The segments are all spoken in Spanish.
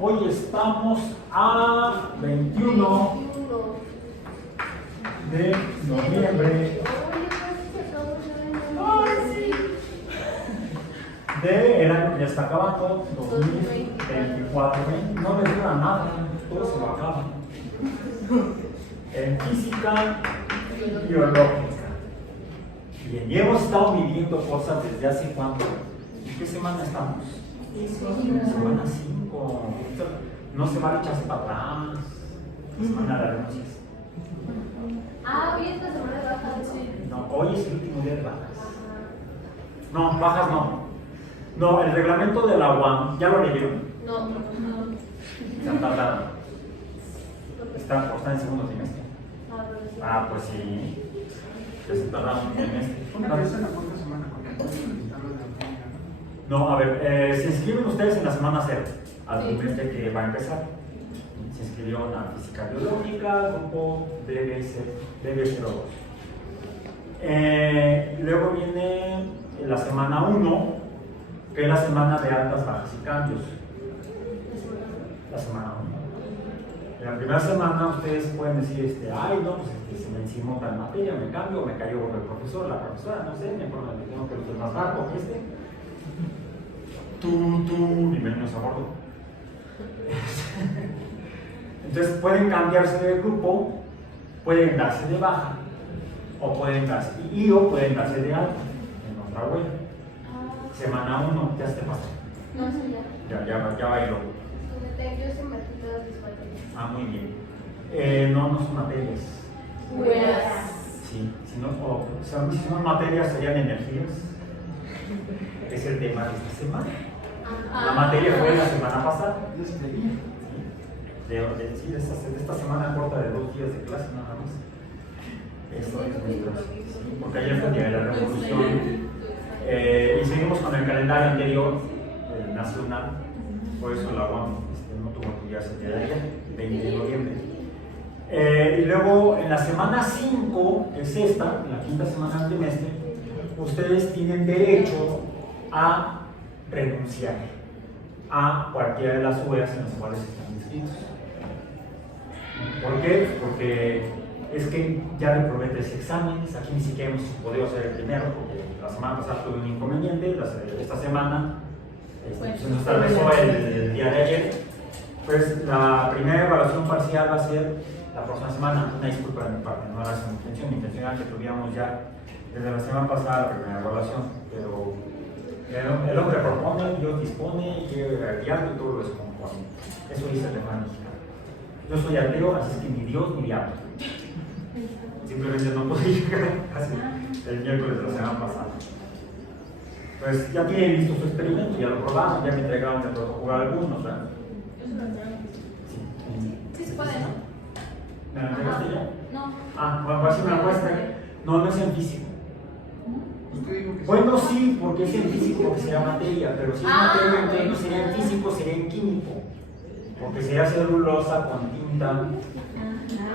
Hoy estamos a 21 de noviembre del año que ya está acabando, 2024. No les dura nada, todo se lo acaba. En física biológica. Bien, y hemos estado midiendo cosas desde hace cuánto. ¿En qué semana estamos? Semana 5. No se va a echarse para atrás. Semana de renuncias. Hoy es la semana de bajas. No, hoy es el último día de bajas. No, bajas no. No, el reglamento de la UAM, ¿ya lo leyeron? No. Se han tardado. Está en segundo trimestre. Ah, pues sí. Ya se tardaron un trimestre. Una vez en la cuarta semana, porque pueden solicitar lo de la primera, ¿no? No, a ver, se inscriben ustedes en la semana 0, al Sí. trimestre que va a empezar. Se inscribieron a física biológica, grupo DB02. Luego viene la semana 1, que es la semana de altas, bajas y cambios. La semana 1. En la primera semana ustedes pueden decir, ay, no, pues se me encimó tal materia, me cambio, me cayó el profesor, la profesora, no sé, me tengo que usar más bajo que este. Nivel menos a bordo. Entonces pueden cambiarse de grupo, pueden darse de baja, o pueden darse de alta en otra web. Semana 1, ya se te pasó. No sé ya. Ya bailó. Yo se me quitó las materias. Ah, muy bien. No son materias. Buenas. Sí, si no materias serían energías. Es el tema de esta semana. La materia fue la semana pasada. Les pedí. Sí, de esta semana corta de 2 días de clase nada más. Esto es nuestra. Sí, porque ayer fue el día de la revolución. Y seguimos con el calendario anterior, el nacional. Por eso la UAM no tuvo actividades el día de ayer, 20 de noviembre. Y luego en la semana 5, que es esta, en la quinta semana del trimestre, ustedes tienen derecho a renunciar a cualquiera de las UEAs en las cuales están inscritos. ¿Por qué? Porque es que ya reprobé 3 exámenes, aquí ni siquiera hemos podido hacer el primero, porque la semana pasada tuve un inconveniente, esta semana se nos atravesó el día de ayer. Pues la primera evaluación parcial va a ser la próxima semana. Una disculpa de mi parte, no era esa mi intención era que tuviéramos ya desde la semana pasada la primera evaluación, pero el hombre propone, Dios dispone, llega el diablo y todo lo descompone. Eso dice el hermano mexicano. Yo soy ateo, así es que ni Dios ni diablo. Simplemente no pude llegar casi el miércoles de la semana pasada. Pues ya tienen listo su experimento, ya lo probaron, ya me entregaron el protocolo algunos, ¿verdad? Sí se puede, ¿no? ¿Me la entregaste ya? No. Ah, bueno, pues si me la muestra. No es en físico. Usted dijo que Bueno, sí, porque es en físico, porque sería materia, pero si es materia, entonces no sería en físico, sería en químico. Porque sería celulosa con tinta.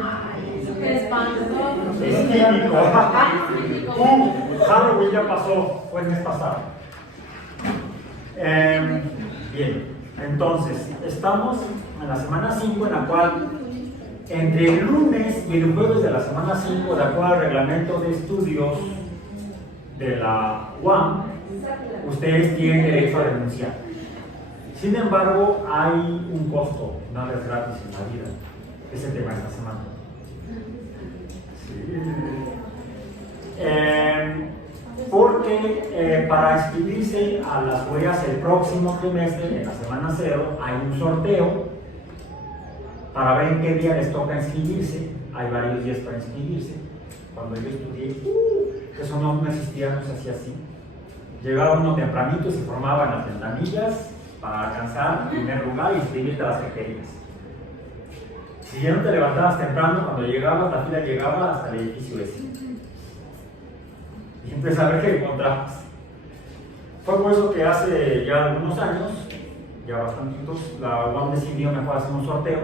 Ay, súper espantoso. Es químico. Halloween ya pasó, fue el mes pasado. Bien, entonces, estamos en la semana 5, en la cual entre el lunes y el jueves de la semana 5, de acuerdo al reglamento de estudios de la UAM, ustedes tienen derecho a renunciar. Sin embargo, hay un costo, nada es gratis en la vida. Es el tema de esta semana. Porque para inscribirse a las huellas el próximo trimestre, en la semana 0, hay un sorteo para ver en qué día les toca inscribirse. Hay varios días para inscribirse. Cuando yo estudié, eso no existía, no se hacía así. Llegaba uno tempranito y se formaban las ventanillas para alcanzar el primer lugar y inscribirte a las que querías. Si ya no te levantabas temprano, cuando llegabas, la fila llegaba hasta el edificio ese. Y entonces a ver qué encontrabas. Fue por eso que hace ya algunos años, ya bastantitos, la UAM decidió mejor hacer un sorteo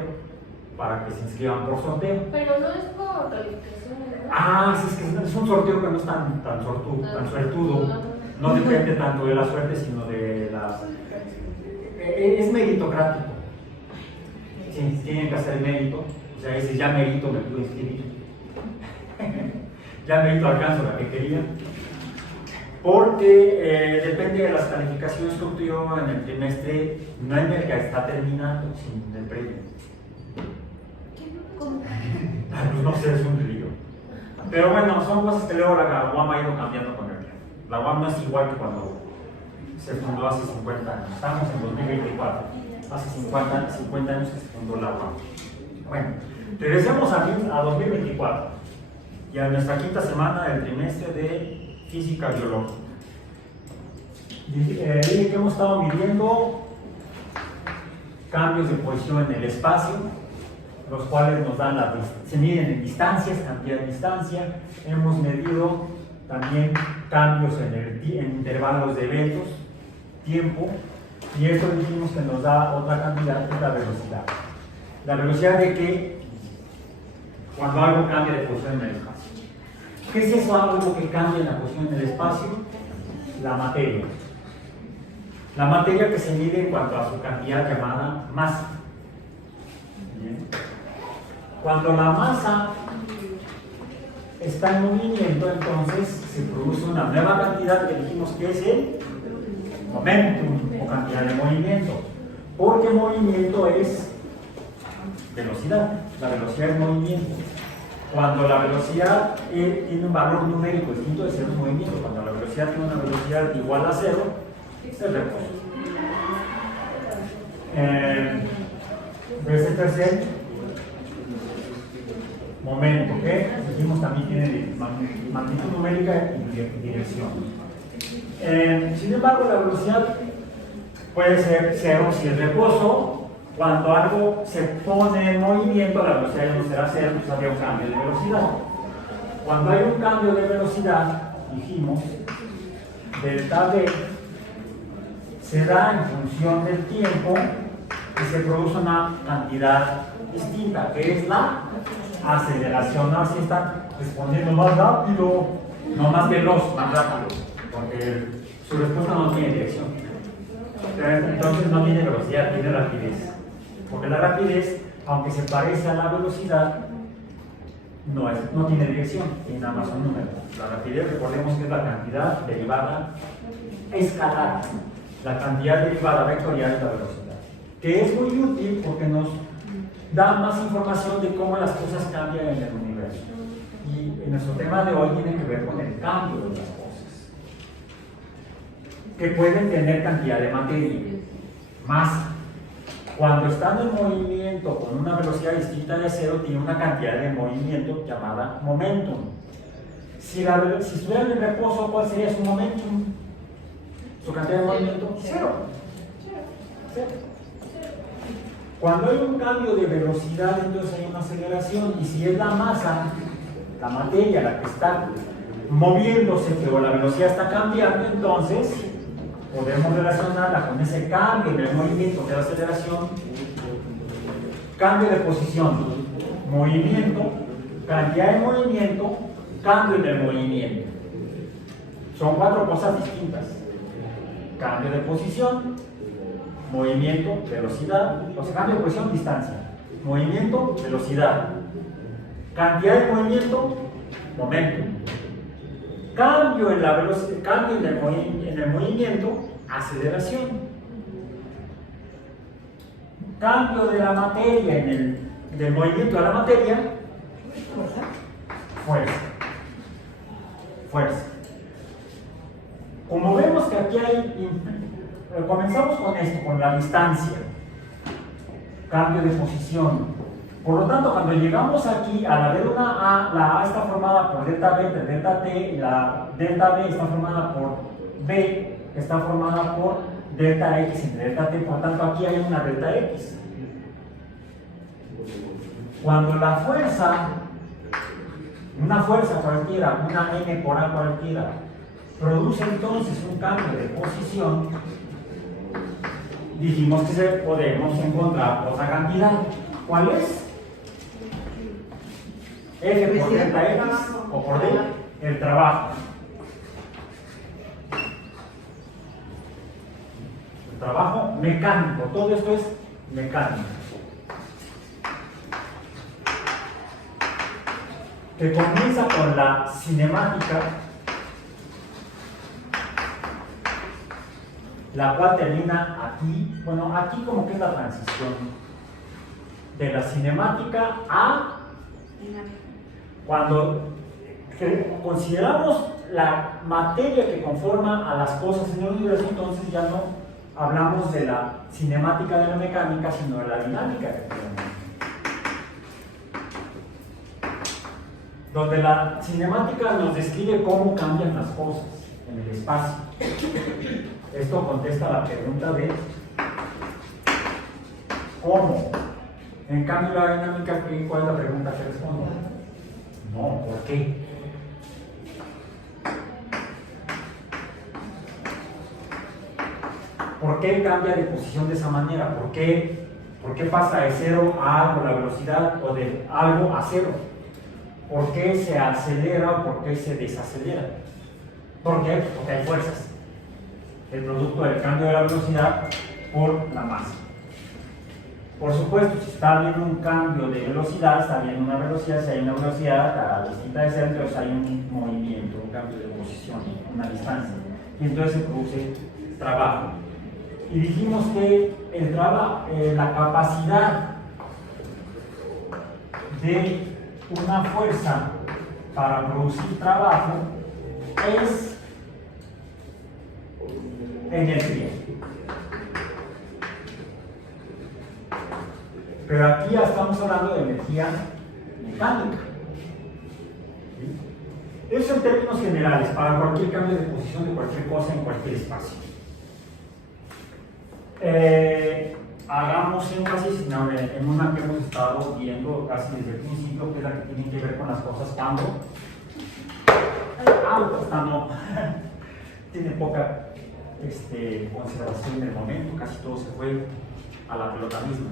para que se inscriban por sorteo. Pero no es por calificación, ¿verdad? Ah, sí, es un sorteo que no es tan suertudo. No depende tanto de la suerte, sino de las... Es meritocrático. Sí, tienen que hacer mérito. O sea, dices, ya mérito, me pude inscribir. Ya mérito alcanzo la que quería. Porque depende de las calificaciones que obtuvo en el trimestre, no en el que está terminando, sino en el previo. ¿Cómo? Pues no sé, es un lío. Pero bueno, son cosas que luego la UAM ha ido cambiando con el tiempo. La UAM no es igual que cuando se fundó hace 50 años. Estamos en 2024. Hace 50 años que se fundó la UAM. Bueno, regresemos a 2024 y a nuestra quinta semana del trimestre de Física Biológica. Dije que hemos estado midiendo cambios de posición en el espacio, los cuales nos dan se miden en distancias, cantidad de distancia. Hemos medido también cambios en intervalos de eventos, tiempo, y esto dijimos que nos da otra cantidad, que es la velocidad. La velocidad de que cuando algo cambia de posición en el espacio. ¿Qué es eso algo que cambia en la posición en el espacio? La materia. La materia que se mide en cuanto a su cantidad llamada masa. Bien. Cuando la masa está en movimiento, entonces se produce una nueva cantidad que dijimos que es el momentum o cantidad de movimiento. Porque movimiento es velocidad. La velocidad es movimiento. Cuando la velocidad tiene un valor numérico distinto de ser un movimiento, cuando la velocidad tiene una velocidad igual a cero, es el reposo. Ese tercer momento, que dijimos también tiene magnitud numérica y dirección. Sin embargo, la velocidad puede ser cero si es reposo. Cuando algo se pone en movimiento, la velocidad ya no será cero, pues habría un cambio de velocidad. Cuando hay un cambio de velocidad, dijimos, delta V se da en función del tiempo y se produce una cantidad distinta, que es la aceleración. No, si está respondiendo más rápido, no más veloz, más rápido, porque su respuesta no tiene dirección. Entonces no tiene velocidad, tiene rapidez. Porque la rapidez, aunque se parece a la velocidad, no tiene dirección, tiene nada más un número. La rapidez, recordemos que es la cantidad derivada escalar, la cantidad derivada vectorial de la velocidad, que es muy útil porque nos da más información de cómo las cosas cambian en el universo. Y en nuestro tema de hoy tiene que ver con el cambio de las cosas, que pueden tener cantidad de materia, masa. Cuando están en movimiento con una velocidad distinta de cero, tiene una cantidad de movimiento llamada momentum. Si estuvieran en reposo, ¿cuál sería su momentum? ¿Su cantidad de movimiento? Cero. Cuando hay un cambio de velocidad, entonces hay una aceleración. Y si es la masa, la materia, la que está moviéndose, pero la velocidad está cambiando, entonces podemos relacionarla con ese cambio en el movimiento de la aceleración, cambio de posición, movimiento, cantidad de movimiento, cambio en el movimiento. Son cuatro cosas distintas: cambio de posición, movimiento, velocidad, o sea, cambio de posición, distancia, movimiento, velocidad, cantidad de movimiento, momento. Cambio en la velocidad, cambio en el movimiento, aceleración. Cambio de la materia del movimiento a la materia, fuerza. Como vemos que aquí comenzamos con esto, con la distancia, cambio de posición. Por lo tanto, cuando llegamos aquí a la delta A, la A está formada por delta B entre delta T, y la delta B está formada por B, que está formada por delta X entre delta T, por tanto aquí hay una delta X. Cuando la fuerza, una fuerza cualquiera, una M por A cualquiera, produce entonces un cambio de posición, dijimos que podemos encontrar otra cantidad. ¿Cuál es? F por delta X o por D, el trabajo. El trabajo mecánico, todo esto es mecánico. que comienza con la cinemática, la cual termina aquí. Bueno, aquí como que es la transición de la cinemática a cuando consideramos la materia que conforma a las cosas en el universo, entonces ya no hablamos de la cinemática de la mecánica, sino de la dinámica de la mecánica. Donde la cinemática nos describe cómo cambian las cosas en el espacio. Esto contesta la pregunta de ¿cómo? En cambio, la dinámica, ¿cuál es la pregunta que responde? No, ¿por qué? ¿Por qué cambia de posición de esa manera? ¿Por qué pasa de 0 a algo la velocidad o de algo a 0? ¿Por qué se acelera o por qué se desacelera? ¿Por qué? Porque hay fuerzas. El producto del cambio de la velocidad por la masa. Por supuesto, si está habiendo un cambio de velocidad, está habiendo una velocidad, si hay una velocidad distinta de 0, entonces hay un movimiento, un cambio de posición, una distancia. Y entonces se produce trabajo. Y dijimos que el trabajo, la capacidad de una fuerza para producir trabajo es energía. Pero aquí ya estamos hablando de energía mecánica. ¿Sí? Eso en términos generales, para cualquier cambio de posición de cualquier cosa en cualquier espacio. Hagamos énfasis en una que hemos estado viendo casi desde el principio, que es la que tiene que ver con las cosas cuando no tiene poca conservación del momento, casi todo se fue a la pelota misma.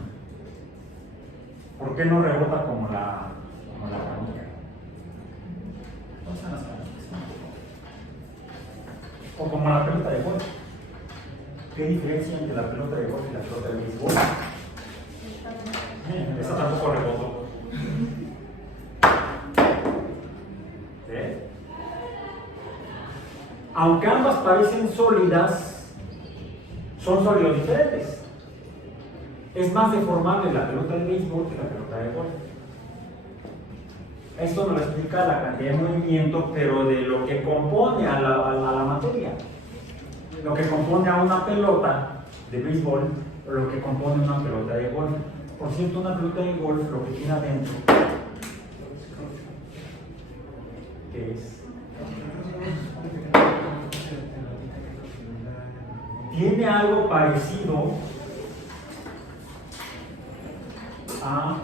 ¿Por qué no rebota como la canica? ¿Dónde están las canicas? O como la pelota de golf. ¿Qué diferencia entre la pelota de golf y la pelota de béisbol? Esa tampoco rebotó. ¿Sí? Aunque ambas parecen sólidas, son sólidos diferentes. Es más deformable la pelota de béisbol que la pelota de golf. Esto nos explica la cantidad de movimiento, pero de lo que compone a la materia. Lo que compone a una pelota de béisbol o lo que compone una pelota de golf. Por cierto, una pelota de golf lo que tiene adentro, ¿qué es? Tiene algo parecido a...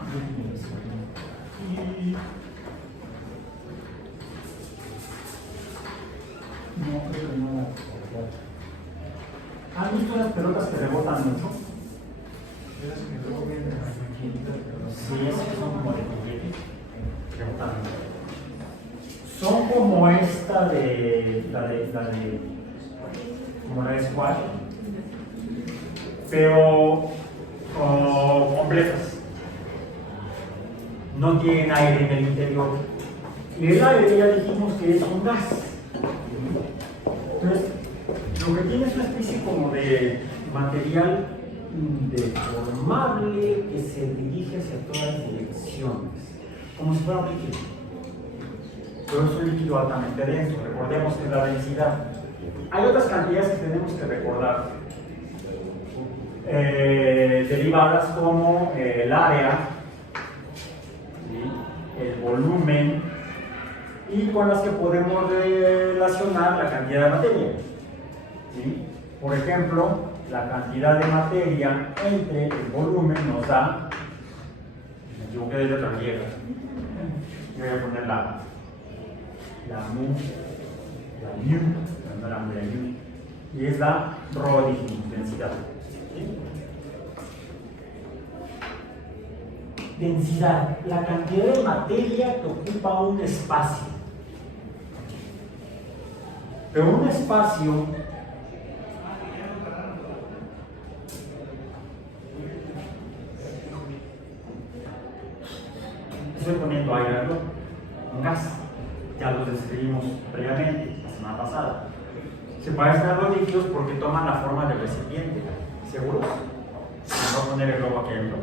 No, creo que no. ¿Han visto las pelotas que rebotan mucho? Sí, esas que son como de juguete. Rebotan mucho. Son como esta como la de squash, pero complejas. No tienen aire en el interior. Y el aire ya dijimos que es un gas. Entonces, lo que tiene es una especie como de material deformable que se dirige hacia todas direcciones, como si fuera un líquido. Pero es un líquido altamente denso. Recordemos que es la densidad. Hay otras cantidades que tenemos que recordar, derivadas como el área, ¿sí? El volumen, y con las que podemos relacionar la cantidad de materia. ¿Sí? Por ejemplo, la cantidad de materia entre el volumen nos da, me equivoqué de letra griega, yo voy a poner la mu, y es la rho, dijimos, densidad. ¿Sí? Densidad, la cantidad de materia que ocupa un espacio. Pero un espacio estoy poniendo aire, ¿no? un gas. Ya los describimos previamente, la semana pasada. Se parecen a los líquidos porque toman la forma del recipiente. ¿Seguros? Voy a poner el globo aquí adentro.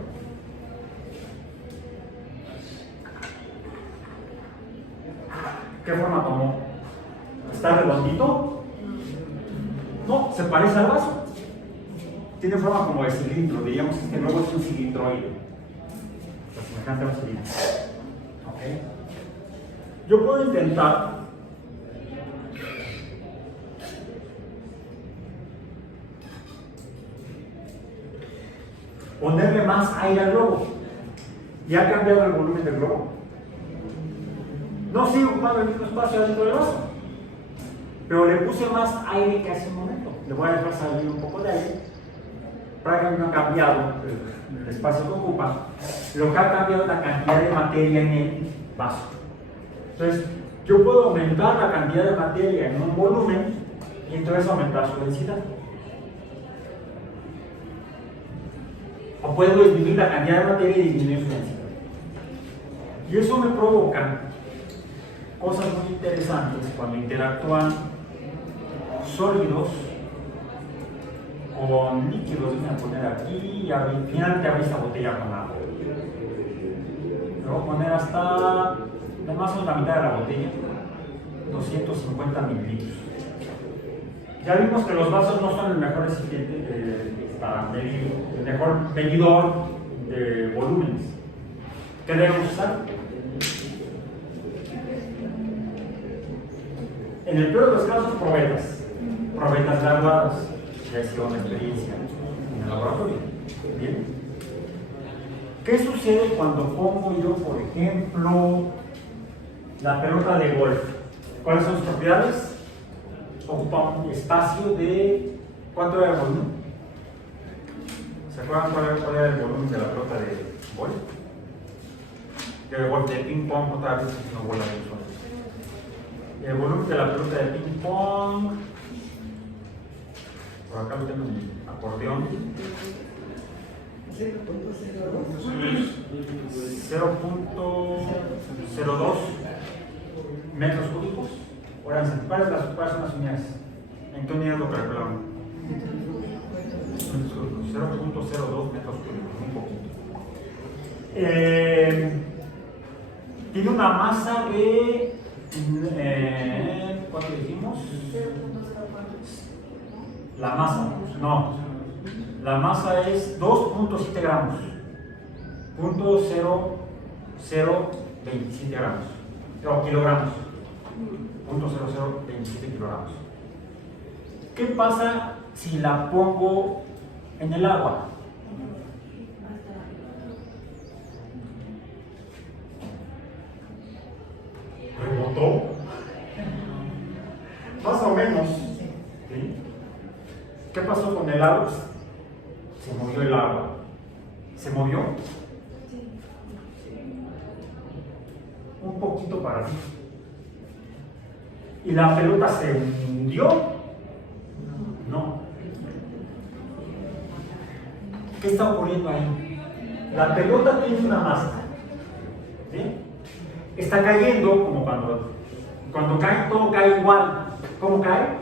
¿Qué forma tomó? ¿Está redondito? No, se parece al vaso. Tiene forma como de cilindro, diríamos que este globo es un cilindroide. La semejante a un cilindro. ¿Okay? Yo puedo intentar ponerle más aire al globo. ¿Ya ha cambiado el volumen del globo? No sigue ocupando el mismo espacio dentro del vaso, pero le puse más aire que hace un momento. Le voy a dejar salir un poco de aire para que no ha cambiado el espacio que ocupa. Lo que ha cambiado es la cantidad de materia en el vaso. Entonces, yo puedo aumentar la cantidad de materia en un volumen y entonces aumentar su densidad. O puedo disminuir la cantidad de materia y disminuir su densidad. Y eso me provoca cosas muy interesantes cuando interactúan sólidos con líquidos. Voy a poner aquí y finalmente abrir esta botella con agua. Lo voy a poner hasta más o menos la mitad de la botella, 250 mililitros. Ya vimos que los vasos no son el mejor recipiente para medir, el mejor medidor de volúmenes. ¿Qué debemos usar? En el peor de los casos, probetas graduadas, ya ha sido una experiencia en el laboratorio. Bien. ¿Qué sucede cuando pongo yo, por ejemplo, la pelota de golf? ¿Cuáles son sus propiedades? Ocupa un espacio de... ¿Cuánto era el volumen? ¿Se acuerdan cuál era el volumen de la pelota de golf? De golf de ping pong, otra vez es una bola de sol. El volumen de la pelota de ping pong, por acá lo tengo en mi acordeón, 0.02 metros cúbicos. Ahora, ¿cuáles son las unidades? ¿En qué unidad lo calculamos? 0.02 metros cúbicos, un poquito. Tiene una masa de... ¿cuánto dijimos? La masa, no. La masa es 2.7 gramos. 0.0027 gramos. O kilogramos. 0.0027 kilogramos. ¿Qué pasa si la pongo en el agua? ¿Rebotó? Más o menos. ¿Sí? ¿Qué pasó con el agua? Se movió el agua. ¿Se movió? Un poquito para arriba. ¿Y la pelota se hundió? No. ¿Qué está ocurriendo ahí? La pelota tiene una masa. ¿Sí? Está cayendo como cuando cae, todo cae igual. ¿Cómo cae?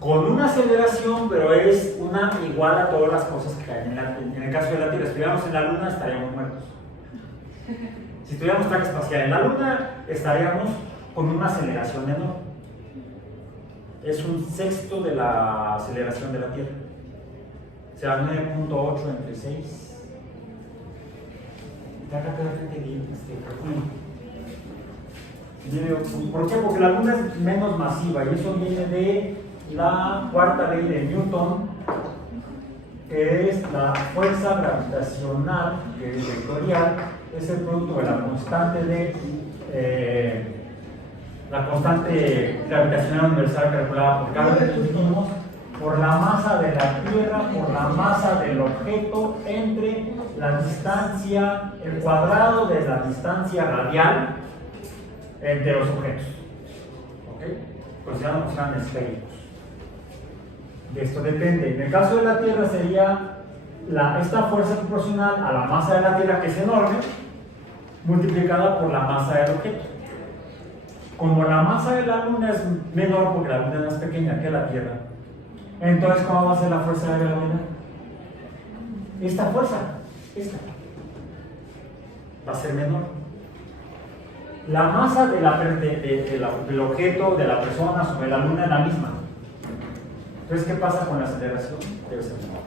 Con una aceleración, pero es una igual a todas las cosas que caen en el caso de la Tierra. Si estuviéramos en la Luna, estaríamos muertos. Si tuviéramos traje espacial en la Luna, estaríamos con una aceleración enorme. Es un sexto de la aceleración de la Tierra. O sea, 9.8 entre 6. ¿Por qué? Porque la Luna es menos masiva y eso viene de la cuarta ley de Newton, que es la fuerza gravitacional, que es vectorial, es el producto de la constante gravitacional universal calculada por cada dijimos, por la masa de la Tierra, por la masa del objeto entre la distancia, el cuadrado de la distancia radial entre los objetos. ¿Ok? Consideramos que sean esféricos. De esto depende. En el caso de la Tierra sería esta fuerza proporcional a la masa de la Tierra, que es enorme, multiplicada por la masa del objeto. Como la masa de la Luna es menor porque la Luna es más pequeña que la Tierra, entonces ¿cómo va a ser la fuerza de gravedad? Esta fuerza, esta, va a ser menor. La masa del objeto, de la persona sobre la Luna es la misma. Entonces, ¿qué pasa con la aceleración? Debe ser menor.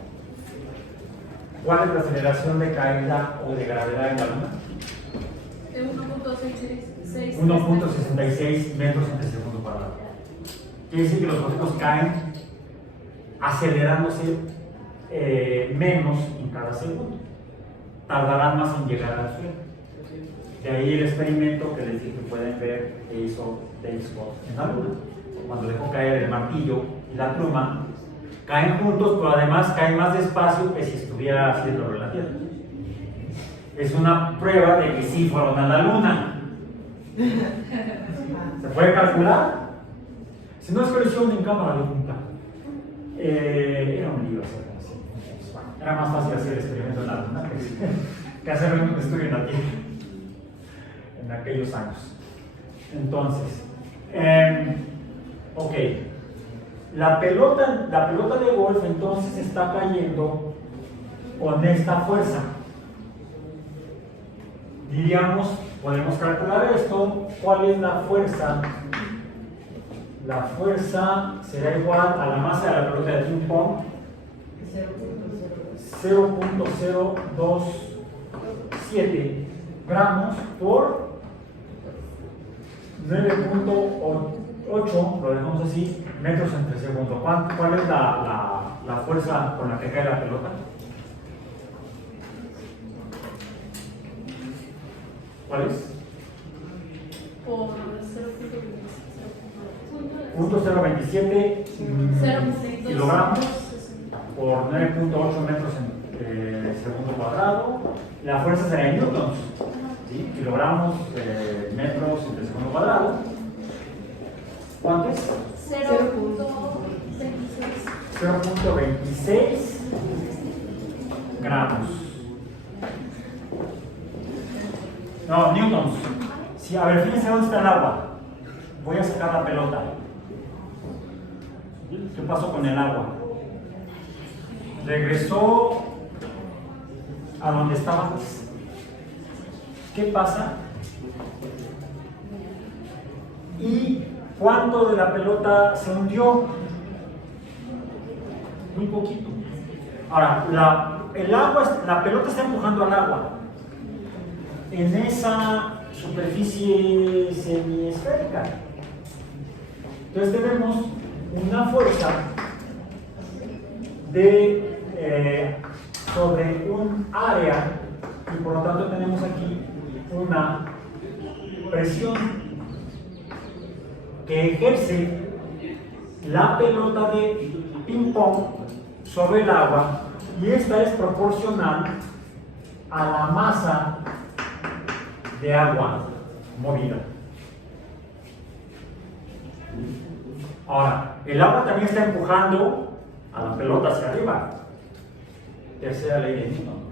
¿Cuál es la aceleración de caída o de gravedad en la Luna? De 1.66 1.66 metros entre segundo cuadrado. Quiere decir que los objetos caen acelerándose menos en cada segundo. Tardarán más en llegar al suelo. De ahí el experimento que les dije que pueden ver que hizo Dave Scott en la Luna. Cuando dejó caer el martillo y la pluma, caen juntos, pero además caen más despacio que si estuviera haciéndolo en la Tierra. Es una prueba de que sí fueron a la Luna. ¿Se puede calcular? Si no es que lo hicieron en cámara de punta. Era un lío hacerlo así. Era más fácil hacer el experimento en la Luna que hacerlo en un estudio en la Tierra en aquellos años. Entonces, ok. La pelota de golf entonces está cayendo con esta fuerza. Diríamos, podemos calcular esto. ¿Cuál es la fuerza? La fuerza será igual a la masa de la pelota de ping pong, 0.027 gramos por 9.8, lo dejamos así, metros entre segundo. ¿Cuál es la fuerza con la que cae la pelota? ¿Cuál es? por 0.027 kilogramos por 9.8 metros en segundo cuadrado. La fuerza será en newtons, ¿sí? Kilogramos, metros entre segundo cuadrado. ¿Cuánto es? 0.26 gramos. No, newtons. Sí, a ver, fíjense dónde está el agua. Voy a sacar la pelota. ¿Qué pasó con el agua? Regresó a donde estaba antes. ¿Qué pasa? ¿Y cuánto de la pelota se hundió? Muy poquito. Ahora, la pelota está empujando al agua en esa superficie semiesférica. Entonces tenemos una fuerza sobre un área y por lo tanto tenemos aquí una presión que ejerce la pelota de ping pong sobre el agua, y esta es proporcional a la masa de agua movida. Ahora, el agua también está empujando a la pelota hacia arriba. Tercera ley de Newton.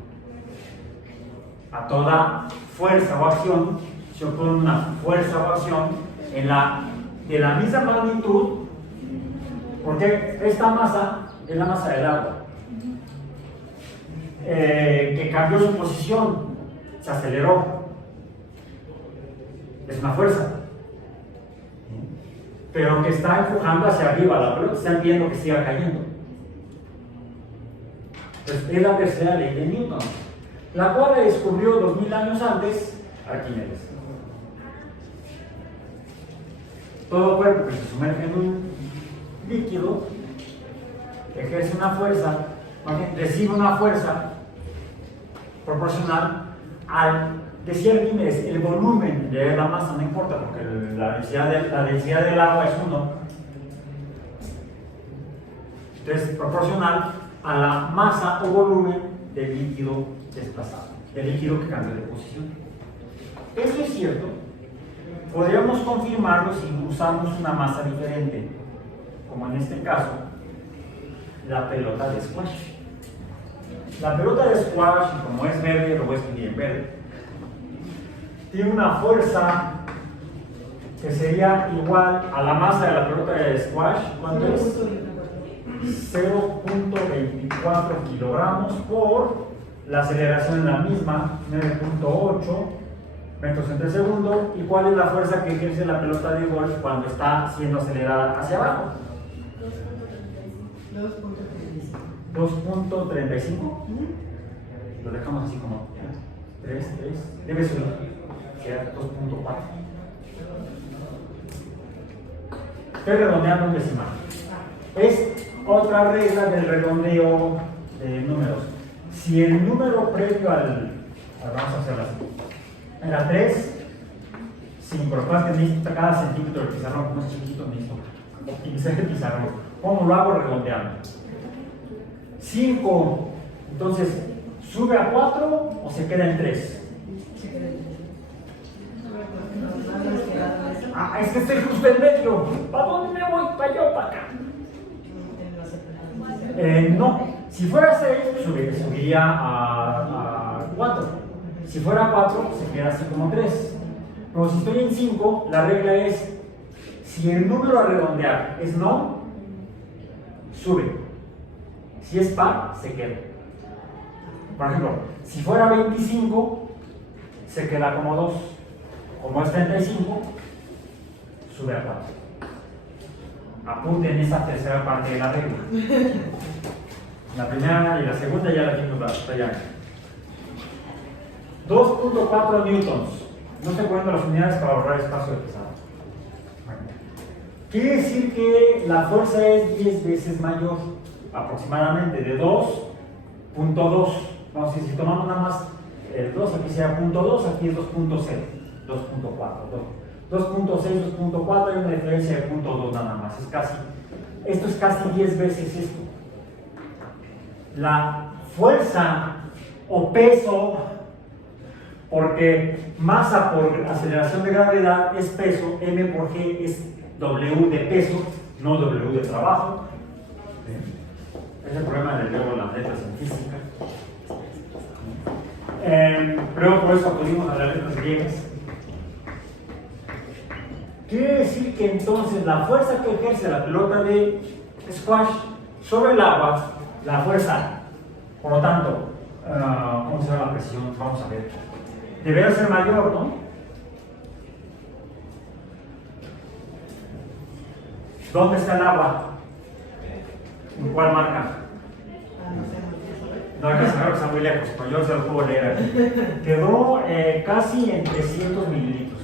A toda fuerza o acción se opone una fuerza o acción de la misma magnitud, porque esta masa es la masa del agua, que cambió su posición, se aceleró. Es una fuerza, pero que está empujando hacia arriba la pelota, está viendo que siga cayendo. Entonces, es la tercera ley de Newton, la cual la descubrió 2000 años antes Arquímedes. Todo cuerpo que se sumerge en un líquido ejerce una fuerza, recibe una fuerza proporcional al, decía Arquímedes, el volumen de la masa, no importa, porque la densidad del agua es 1. Entonces, proporcional a la masa o volumen del líquido desplazado, del líquido que cambia de posición. Eso es cierto. Podríamos confirmarlo si usamos una masa diferente, como en este caso, la pelota de squash. La pelota de squash, como es verde, lo voy a escribir en verde, tiene una fuerza que sería igual a la masa de la pelota de squash. ¿Cuánto es? 0.24 kilogramos por la aceleración en la misma, 9.8 metros entre segundo. ¿Y cuál es la fuerza que ejerce la pelota de golf cuando está siendo acelerada hacia abajo? 2.35. Lo dejamos así como 3, debe subir, queda 2.4. Estoy redondeando un decimal. Es otra regla del redondeo de números. Si el número previo vamos a hacerlo así, era 3, 5, lo que pasa es que necesito cada centímetro del pizarrón, como es chiquito, necesito optimizar el pizarrón. ¿Cómo lo hago? Redondeando. 5, entonces, ¿sube a 4 o se queda en 3? Ah, es que estoy justo en medio. ¿Para dónde me voy? ¿Para allá o para acá? No. Si fuera 6, subiría a 4. Si fuera 4, se queda así como 3. Pero si estoy en 5, la regla es: si el número a redondear es no, sube. Si es par, se queda. Por ejemplo, si fuera 25, se queda como 2. Como es 35, sube a 4. Apunten esa tercera parte de la regla. La primera y la segunda ya la vimos allá. 2.4 newtons. No estoy poniendo las unidades para ahorrar espacio de pesado. Bueno. Quiere decir que la fuerza es 10 veces mayor, aproximadamente, de 2.2. Vamos a decir, si tomamos nada más el 2, aquí sería 0.2, aquí es 2.0, 2.4, 2.6, 2.4, hay una diferencia de 0.2 nada más. Esto es casi 10 veces esto. La fuerza o peso, porque masa por aceleración de gravedad es peso, m por g es W de peso, no W de trabajo. Es el problema del verbo de las letras en física. Pero por eso acudimos a las letras griegas. Quiere decir que entonces la fuerza que ejerce la pelota de squash sobre el agua, la fuerza, por lo tanto, ¿cómo se llama la presión? Vamos a ver. Debería ser mayor, ¿no? ¿Dónde está el agua? ¿En cuál marca? No hay que saber que está muy lejos, pero yo se lo puedo leer. Quedó casi en 300 mililitros.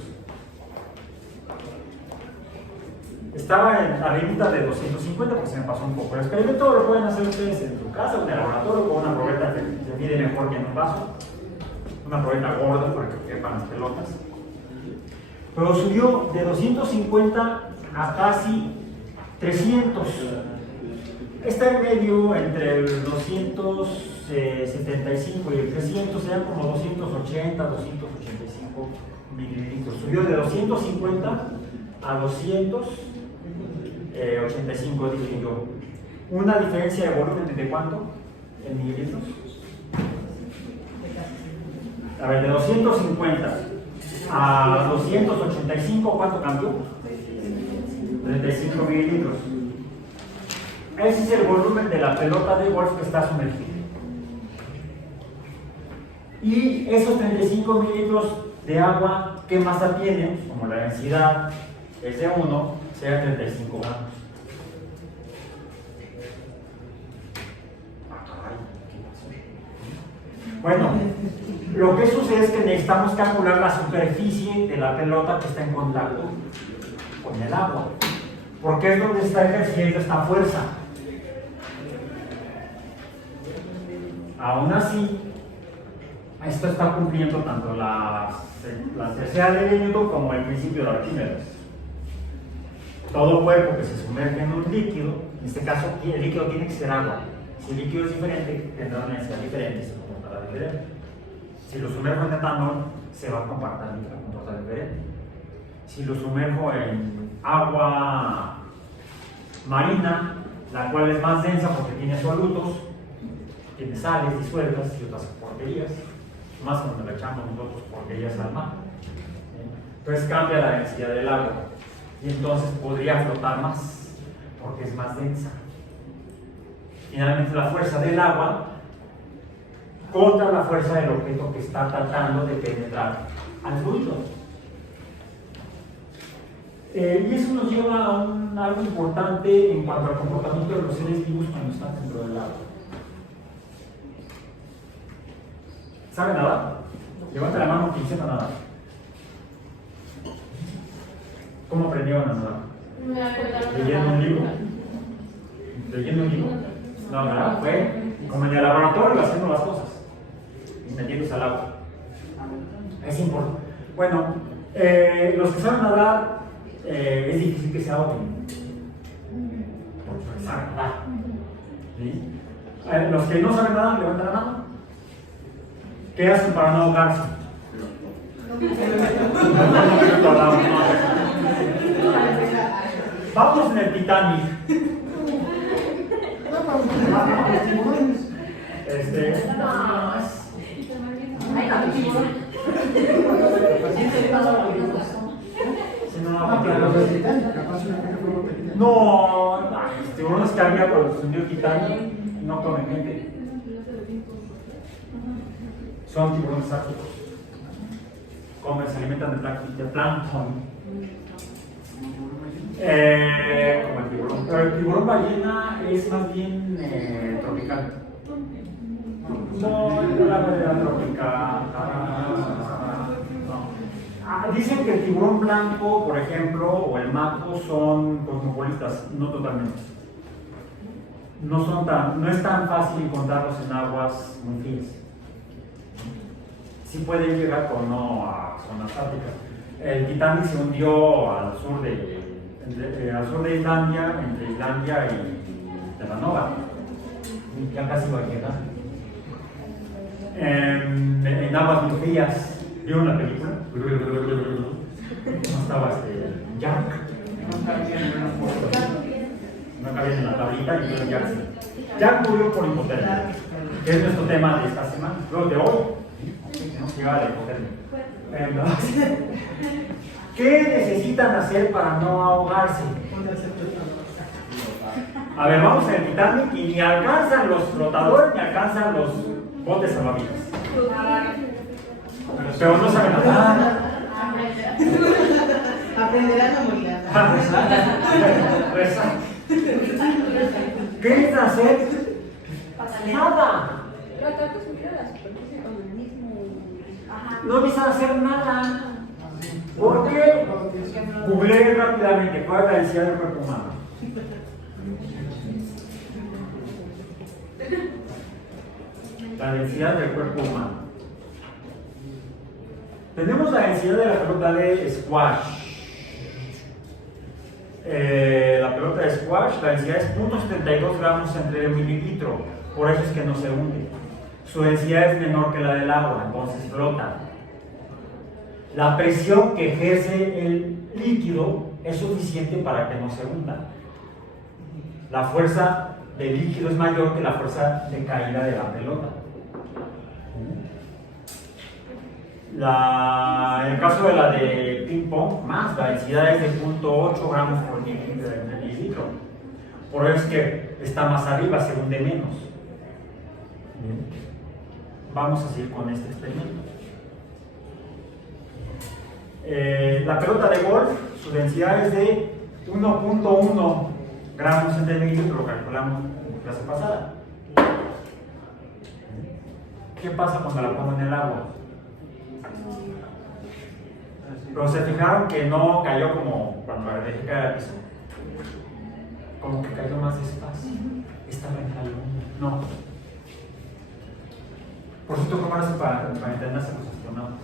Estaba en arribita de 250 porque se me pasó un poco. El experimento lo pueden hacer ustedes en su casa, en el laboratorio, con una probeta que se mide mejor que en un vaso. Una probeta gorda para que quepan las pelotas. Pero subió de 250 a casi 300. Está en medio entre el 275 y el 300, serían como 280, 285 mililitros. Subió de 250 a 285, dije yo. Una diferencia de volumen de ¿cuánto? En mililitros. A ver, de 250 a 285, ¿cuánto cambió? 35 mililitros. Ese es el volumen de la pelota de golf que está sumergida. Y esos 35 mililitros de agua, ¿qué masa tienen? Como la densidad es de 1, sea 35 gramos. Bueno, lo que sucede es que necesitamos calcular la superficie de la pelota que está en contacto con el agua, porque es donde está ejerciendo esta fuerza. Aún así, esto está cumpliendo tanto la tercera ley de Newton como el principio de Arquímedes. Todo cuerpo que se sumerge en un líquido, en este caso el líquido tiene que ser agua. Si el líquido es diferente, tendrá una densidad diferente y se comportará diferente. Si lo sumerjo en etanol, se va a comportar diferente. Si lo sumerjo en agua marina, la cual es más densa porque tiene solutos, tiene sales disueltas y otras porquerías, más cuando le echamos nosotros porquerías al mar. Entonces cambia la densidad del agua y entonces podría flotar más porque es más densa. Finalmente la fuerza del agua contra la fuerza del objeto que está tratando de penetrar al fluido. Y eso nos lleva a algo importante en cuanto al comportamiento de los seres vivos cuando están dentro del agua. ¿Sabe nadar? Levanta la mano quien sepa nadar. ¿Cómo aprendieron a nadar? ¿Leyendo un libro? ¿Leyendo un libro? No, ¿verdad? Fue como en el laboratorio haciendo las cosas y metiéndose al agua. Es importante. Bueno, los que saben nadar, es difícil que se ahoguen. Porque saben nadar. ¿Sí? Los que no saben nadar, levantan la mano. ¿Qué hacen para no ahogarse? Vamos en el Titanic. No, los tiburones que había cuando se hundió el Titanic no comen gente. Son tiburones árticos. Comen, se alimentan de plancton. Como el tiburón. Pero el tiburón ballena es más bien tropical. No, es la variedad tropical. No. Dicen que el tiburón blanco, por ejemplo, o el maco son cosmopolitas, no totalmente. No es tan fácil encontrarlos en aguas muy frías. Sí pueden llegar, pero no a zonas árticas. El Titanic se hundió al sur de Islandia, entre Islandia y Terranova. Ya casi va a llegar. En aguas muy frías. ¿Vieron la película? ¿Cómo estaba Jack? No cabía en la tablita y fue Jack. Jack murió por hipotermia, que es nuestro tema de esta semana. Luego de hoy. No llegaba la hipotermia. ¿Qué necesitan hacer para no ahogarse? A ver, vamos en el Titanic y ni alcanzan los flotadores ni alcanzan los botes salvavidas. Pero no saben nadar. Aprenderán a morir. ¿Qué necesitan hacer? Nada. No necesitan hacer nada. ¿Por qué? Googleé rápidamente cuál es la densidad del cuerpo humano. La densidad del cuerpo humano. Tenemos la densidad de la pelota de squash. La pelota de squash, la densidad es 0.72 gramos entre mililitro. Por eso es que no se hunde. Su densidad es menor que la del agua, entonces flota. La presión que ejerce el líquido es suficiente para que no se hunda. La fuerza del líquido es mayor que la fuerza de caída de la pelota. En el caso de la de ping pong, más, la densidad es de 0.8 gramos por mililitro. Por eso es que está más arriba, se hunde menos. Bien. Vamos a seguir con este experimento. La pelota de golf, su densidad es de 1.1 gramos entre mililitro, lo calculamos en la clase pasada. ¿Qué pasa cuando la pongo en el agua? Pero se fijaron que no cayó como cuando la dejé caer al piso. Como que cayó más despacio. Esta vez cayó. No. Por cierto, ¿cómo hace para entrenarse los astronautas?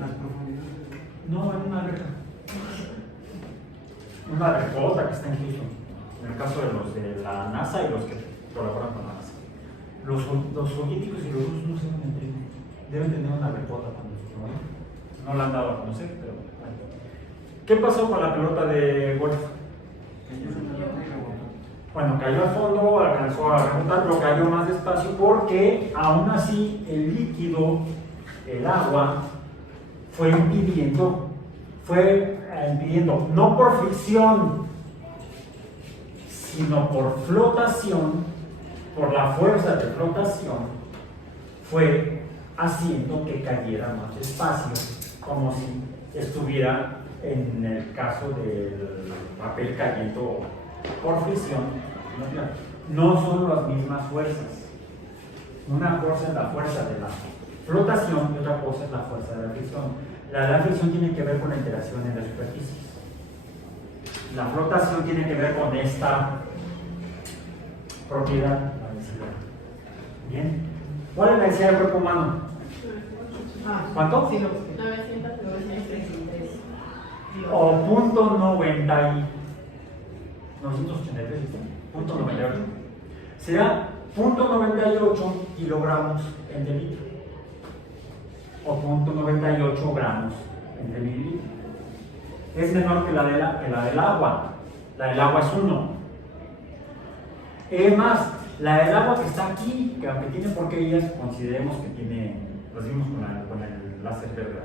Las profundidades. No, en una alberca. Una albercota que está en Houston. En el caso de los de la NASA y los que colaboran con la NASA. Los soviéticos y los rusos no se deben tener una albercota cuando no la han dado a conocer, pero bueno. ¿Qué pasó con la pelota de golf? Bueno, cayó al fondo, alcanzó a rebotar, pero cayó más despacio porque aún así el líquido, el agua, fue impidiendo, no por fricción, sino por flotación, por la fuerza de flotación, fue haciendo que cayera más despacio, como si estuviera en el caso del papel cayendo por fricción. No son las mismas fuerzas. Una cosa es la fuerza de la flotación y otra cosa es la fuerza de la fricción. La de la fricción tiene que ver con la interacción en las superficies. La flotación tiene que ver con esta propiedad, la densidad. Bien. ¿Cuál es la densidad del cuerpo humano? ¿Cuánto? 933. O punto 983, punto 98. Será punto 98 kilogramos en litro. O punto 98 gramos en mililitro. Es menor que la del agua. La del agua es 1. Es más, la del agua que está aquí, que aunque tiene porquerías, consideremos que tiene, lo vimos con el láser verde.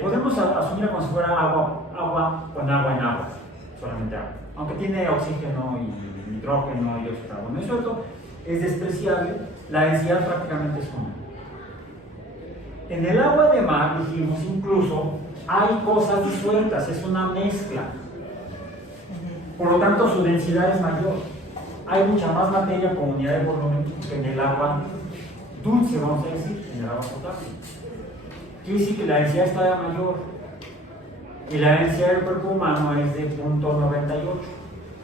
Podemos asumirla como si fuera agua con agua en agua, solamente agua. Aunque tiene oxígeno y nitrógeno y dióxido de carbono. Eso es despreciable, la densidad prácticamente es 1. En el agua de mar, dijimos, incluso hay cosas disueltas, es una mezcla. Por lo tanto, su densidad es mayor. Hay mucha más materia con unidad de volumen que en el agua dulce, vamos a decir, en el agua potable. Quiere decir que la densidad está mayor. Y la densidad del cuerpo humano es de 0.98.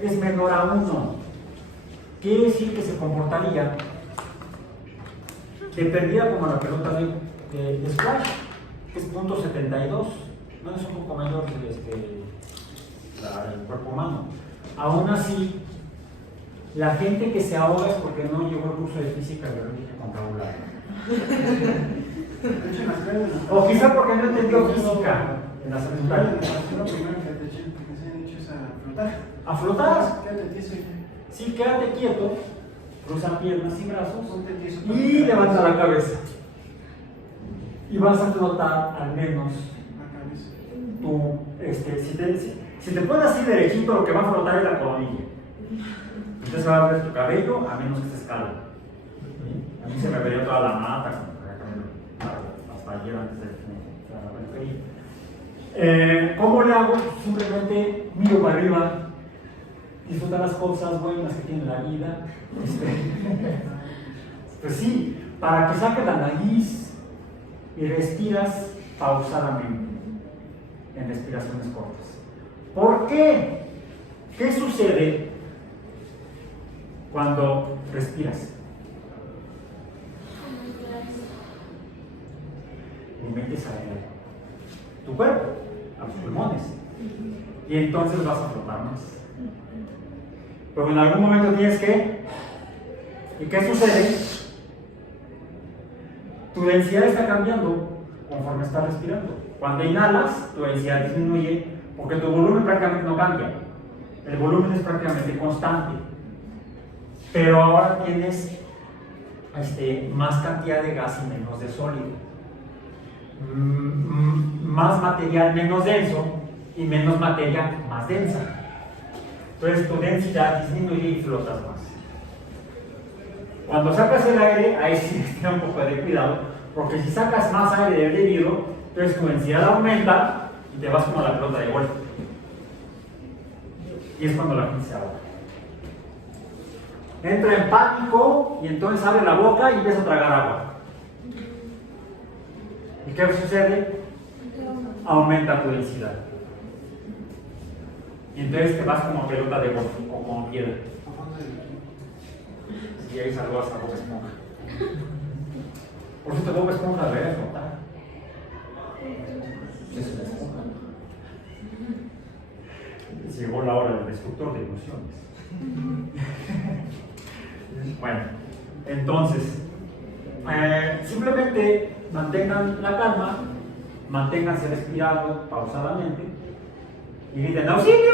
Es menor a 1. Quiere decir que se comportaría de perdida como la pelota de squash, que es 0.72. No es un poco mayor que el cuerpo humano. Aún así, la gente que se ahoga es porque no llegó al curso de física biológica con vocabulario. O quizá porque no entendió física en la secundaria. Lo primero que te han dicho es a flotar. ¿A flotar? Quédate tieso. Sí, quédate quieto, cruza piernas y brazos Ponte tieso. y levanta la cabeza. Y vas a flotar al menos La cabeza. tú, si te pones así derechito, lo que va a flotar es la coronilla. Entonces va a ver tu cabello, a menos que se escala. A mí se me vería toda la mata, hasta ayer antes de ¿cómo le hago? Simplemente miro para arriba, disfrutar las cosas buenas que tiene la vida. Pues sí, para que saques la nariz y respiras pausadamente en respiraciones cortas. ¿Por qué? ¿Qué sucede cuando respiras? Y metes aire tu cuerpo, a los pulmones, y entonces vas a flotar más. Pero en algún momento tienes que, ¿y qué sucede? Tu densidad está cambiando conforme estás respirando. Cuando inhalas, tu densidad disminuye porque tu volumen prácticamente no cambia. El volumen es prácticamente constante. Pero ahora tienes más cantidad de gas y menos de sólido. Más material menos denso y menos materia más densa. Entonces tu densidad disminuye y flotas más. Cuando sacas el aire, ahí sí ten un poco de cuidado, porque si sacas más aire del debido, entonces tu densidad aumenta y te vas como a la pelota de golf. Y es cuando la gente se ahoga. Entra en pánico y entonces abre la boca y empieza a tragar agua. ¿Y qué sucede? Aumenta tu densidad. Y entonces te vas como pelota de golf o como piedra. Y ahí saludas a Bob Esponja. Por cierto, Bob Esponja debería flotar. Es una esponja. Llegó la hora del destructor de ilusiones. Bueno, entonces, simplemente mantengan la calma, manténganse respirando pausadamente y griten ¡auxilio!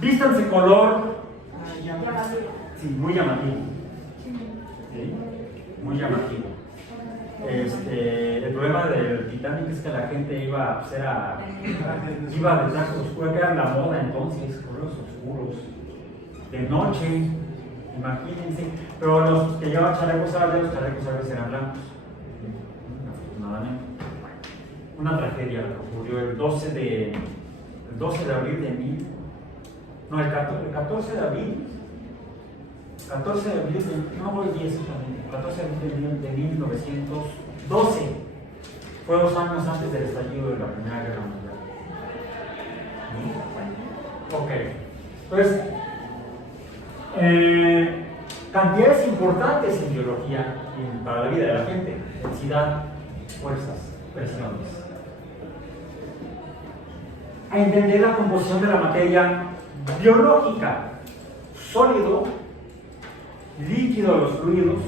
Vístanse color. Sí, muy llamativo. ¿Sí? Muy llamativo. El problema del Titanic es que la gente iba detrás oscuro, que era la moda entonces, colores oscuros, de noche, imagínense. Pero los que llevaban chalecos a los chalecos a veces eran blancos, afortunadamente. Una tragedia que ocurrió el 12 de abril de el 14 de abril. 14 de abril de, no voy 10 también, 14 de abril de 1912, fue 2 años antes del estallido de la Primera Guerra Mundial. Ok, entonces, cantidades importantes en biología y para la vida de la gente: densidad, fuerzas, presiones. A entender la composición de la materia biológica: sólido, líquido, los fluidos,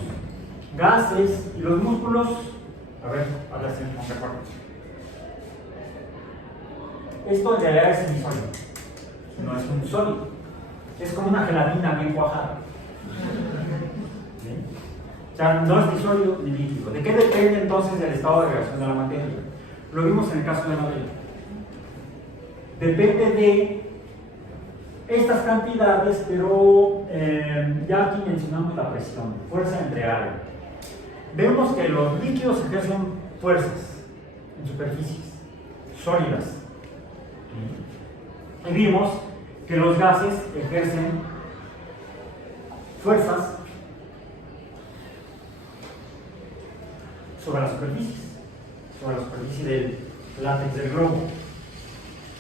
gases y los músculos. A ver si me acuerdo. Esto en realidad es semisólido, no es un sólido, es como una gelatina bien cuajada. ¿Sí? O sea, no es ni sólido ni líquido. ¿De qué depende entonces el estado de reacción de la materia? Lo vimos en el caso de la materia. Depende de estas cantidades, pero ya aquí mencionamos la presión, fuerza entre área. Vemos que los líquidos ejercen fuerzas en superficies sólidas. Y vimos que los gases ejercen fuerzas sobre las superficie del látex del globo.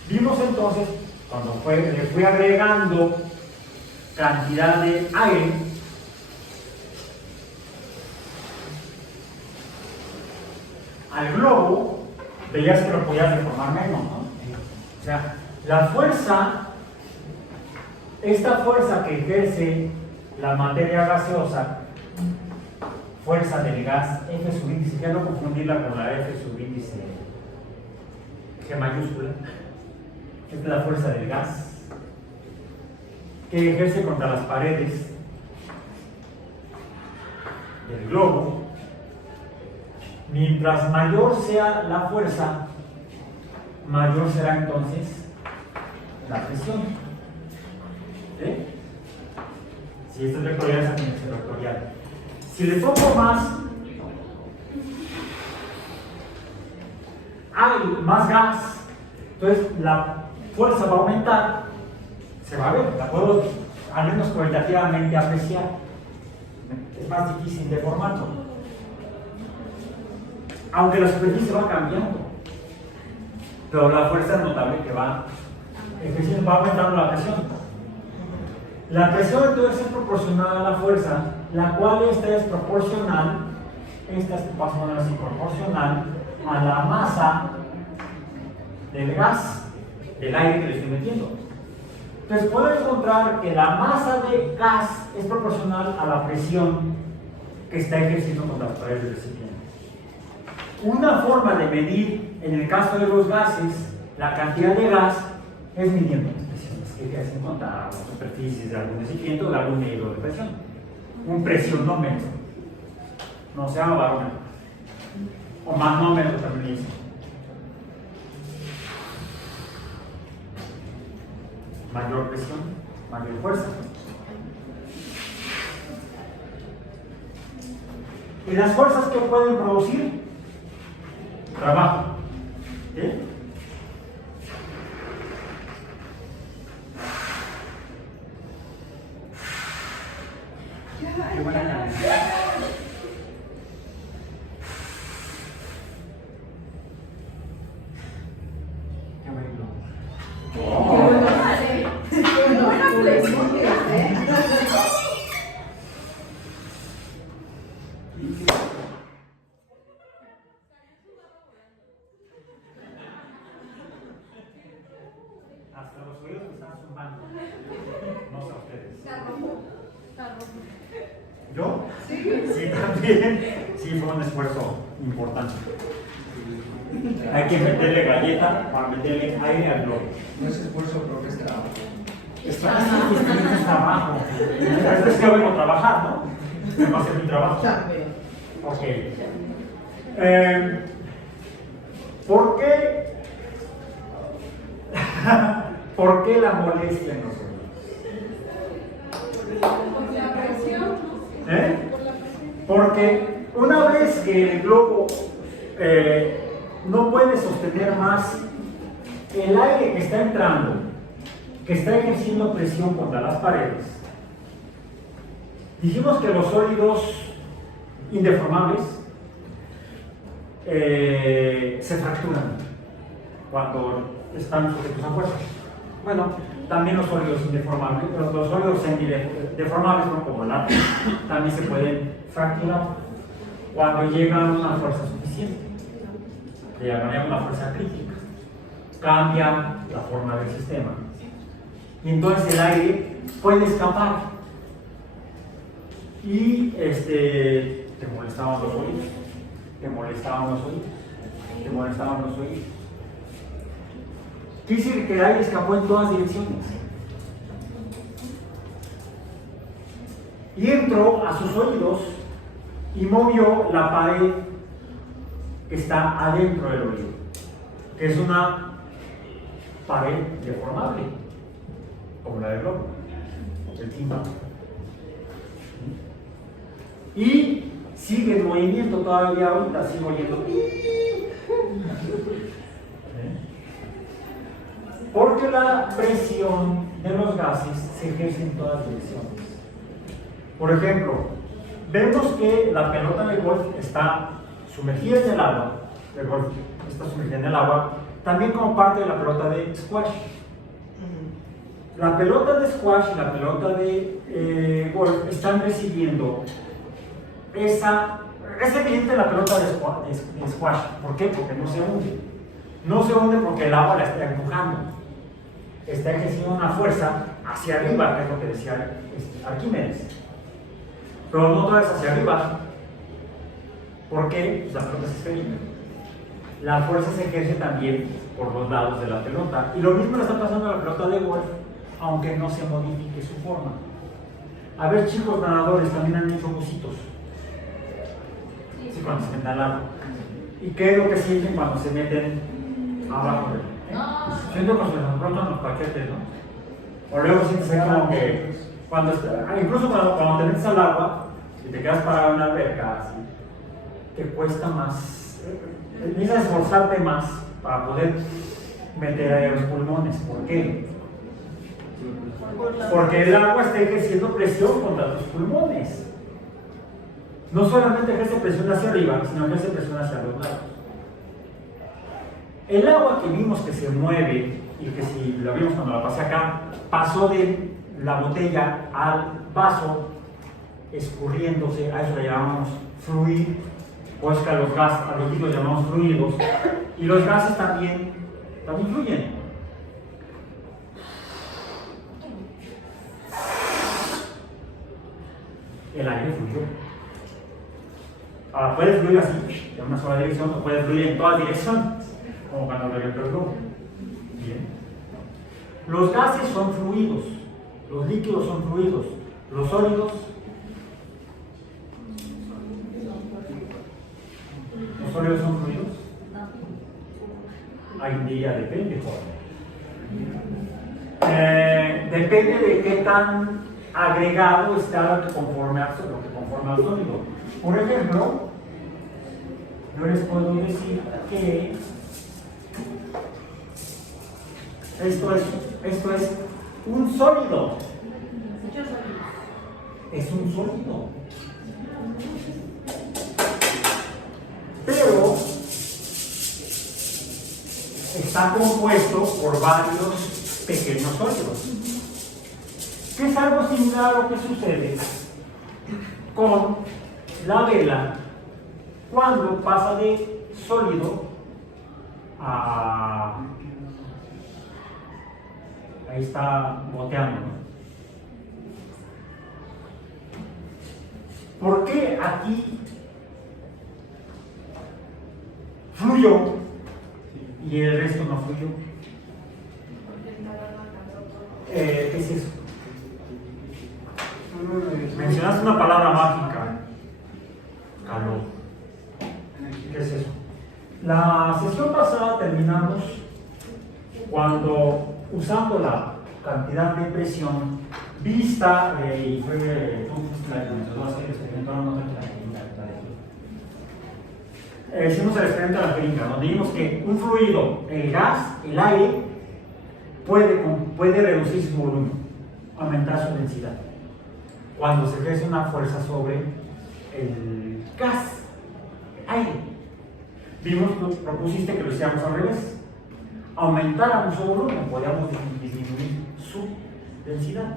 Vimos entonces, cuando le fui agregando cantidad de aire, al globo, veías que lo podías deformar menos, ¿no? O sea, la fuerza, esta fuerza que ejerce la materia gaseosa, fuerza del gas, F subíndice, ya no confundirla con la F subíndice G mayúscula. Esta es la fuerza del gas que ejerce contra las paredes del globo. Mientras mayor sea la fuerza, mayor será entonces la presión. ¿Sí? Si esto es vectorial, esta tiene que ser vectorial. Si le pongo más gas, entonces la fuerza va a aumentar, se va a ver, la puedo al menos cualitativamente apreciar. Es más difícil deformarlo, aunque la superficie va cambiando, pero la fuerza es notable que va aumentando la presión. La presión entonces es proporcional a la fuerza, la cual esta es proporcional, vamos a poner así, proporcional a la masa del gas, del aire que le estoy metiendo. Entonces puedo encontrar que la masa de gas es proporcional a la presión que está ejerciendo contra las paredes del recipiente. Una forma de medir, en el caso de los gases, la cantidad de gas es midiendo las presiones que ejercen contra las superficies de algún recipiente o de algún medidor de presión. Un presionómetro, no se llama barómetro, o manómetro también dice. Mayor presión, mayor fuerza. ¿Y las fuerzas que pueden producir? Trabajo. ¿Sí? Qué buena canción. Qué bueno. Oh. Hasta los oídos me están zumbando. No sé ustedes. ¿Yo? Sí, también. Sí, fue un esfuerzo importante. Hay que meterle galleta para meterle aire al globo. No es esfuerzo, pero que es trabajo. Es trabajo. Es que vengo a trabajar, ¿no? Me va a hacer mi trabajo. Ok. ¿Por qué? ¿Por qué la molestia en los oídos? Por la presión, ¿no? ¿Eh? Por la presión. Porque una vez que el globo no puede sostener más el aire que está entrando, que está ejerciendo presión contra las paredes, dijimos que los sólidos indeformables se fracturan cuando están sujetos a fuerza. Bueno, también los sólidos indeformables, los sólidos deformables, ¿no? Como el átomo, también se pueden fracturar cuando llegan a una fuerza suficiente. Le llamaríamos una fuerza crítica. Cambia la forma del sistema. Y entonces el aire puede escapar. Y te molestaban los oídos. Te molestaban los oídos. Te molestaban los oídos. Quiere decir que el aire escapó en todas direcciones. Y entró a sus oídos y movió la pared que está adentro del oído, que es una pared deformable, como la del globo, el tímpano. Y sigue en movimiento todavía ahorita, sigo oyendo. Porque la presión de los gases se ejerce en todas direcciones. Por ejemplo, vemos que la pelota de golf está sumergida en el agua, el golf está sumergida en el agua, también como parte de la pelota de squash. La pelota de squash y la pelota de golf están recibiendo es evidente la pelota de squash. ¿Por qué? Porque no se hunde. No se hunde porque el agua la está empujando. Está ejerciendo una fuerza hacia arriba, que es lo que decía Arquímedes. Pero no toda es hacia arriba. ¿Por qué? Pues la pelota es esférica. La fuerza se ejerce también por los lados de la pelota. Y lo mismo le está pasando a la pelota de golf, aunque no se modifique su forma. A ver, chicos nadadores también han hecho bucitos. Sí, cuando se meten al agua. ¿Y qué es lo que sienten cuando se meten abajo del? Siento que se nos rotan los paquetes, ¿no? O luego sientes ahí como que, incluso cuando te metes al agua y te quedas parado en una alberca, así, te cuesta más, necesitas esforzarte más para poder meter ahí los pulmones. ¿Por qué? Porque el agua está ejerciendo presión contra tus pulmones. No solamente ejerce presión hacia arriba, sino ejerce presión hacia los lados. El agua que vimos que se mueve, y que si lo vimos cuando la pasé acá, pasó de la botella al vaso, escurriéndose, a eso le llamamos fluir, o es que a los líquidos llamamos fluidos, y los gases también fluyen. El aire fluyó. Ahora puede fluir así, en una sola dirección, o puede fluir en todas direcciones, como cuando reventó el globo. Bien. Los gases son fluidos, los líquidos son fluidos, los sólidos. ¿Los sólidos son fluidos? Ahí diría, depende, joven. Depende de qué tan agregado está lo que conforma al sólido. Por ejemplo, yo les puedo decir que esto es un sólido. Es un sólido. Pero está compuesto por varios pequeños sólidos. Que es algo similar a lo que sucede con la vela cuando pasa de sólido a... Ahí está goteando, ¿no? ¿Por qué aquí fluyó y el resto no fluyó? ¿Qué es eso? Mencionaste una palabra mágica. Calor. ¿Qué es La sesión pasada terminamos cuando, usando la cantidad de presión vista, y fue la que me ayudó a hacer el experimento, hicimos el experimento de la jeringa, donde vimos que un fluido, el gas, el aire, puede reducir su volumen, aumentar su densidad, cuando se ejerce una fuerza sobre el gas, el aire. Vimos, tú propusiste que lo hiciéramos al revés, aumentáramos su volumen, podíamos disminuir su densidad,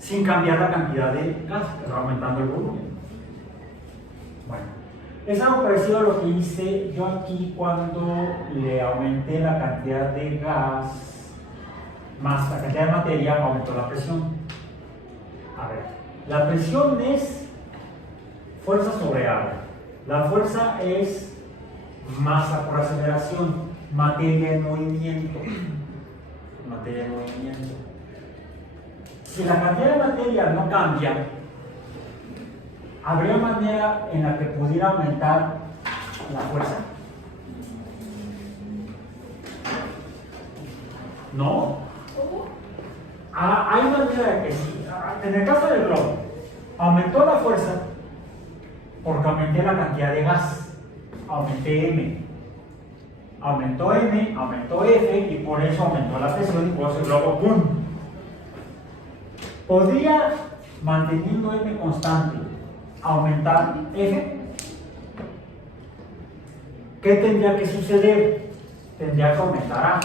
sin cambiar la cantidad de gas, pero aumentando el volumen. Bueno, es algo parecido a lo que hice yo aquí cuando le aumenté la cantidad de gas más la cantidad de materia, aumentó la presión. A ver, la presión es fuerza sobre agua. La fuerza es masa por aceleración, materia en movimiento. Materia en movimiento. Si la cantidad de materia no cambia, ¿habría manera en la que pudiera aumentar la fuerza? ¿No? Hay manera de que sí. En el caso del globo, aumentó la fuerza porque aumenté la cantidad de gas, aumenté M. Aumentó M, aumentó F y por eso aumentó la presión y por eso el globo ¡pum! ¿Podría, manteniendo M constante, aumentar F? ¿Qué tendría que suceder? Tendría que aumentar A.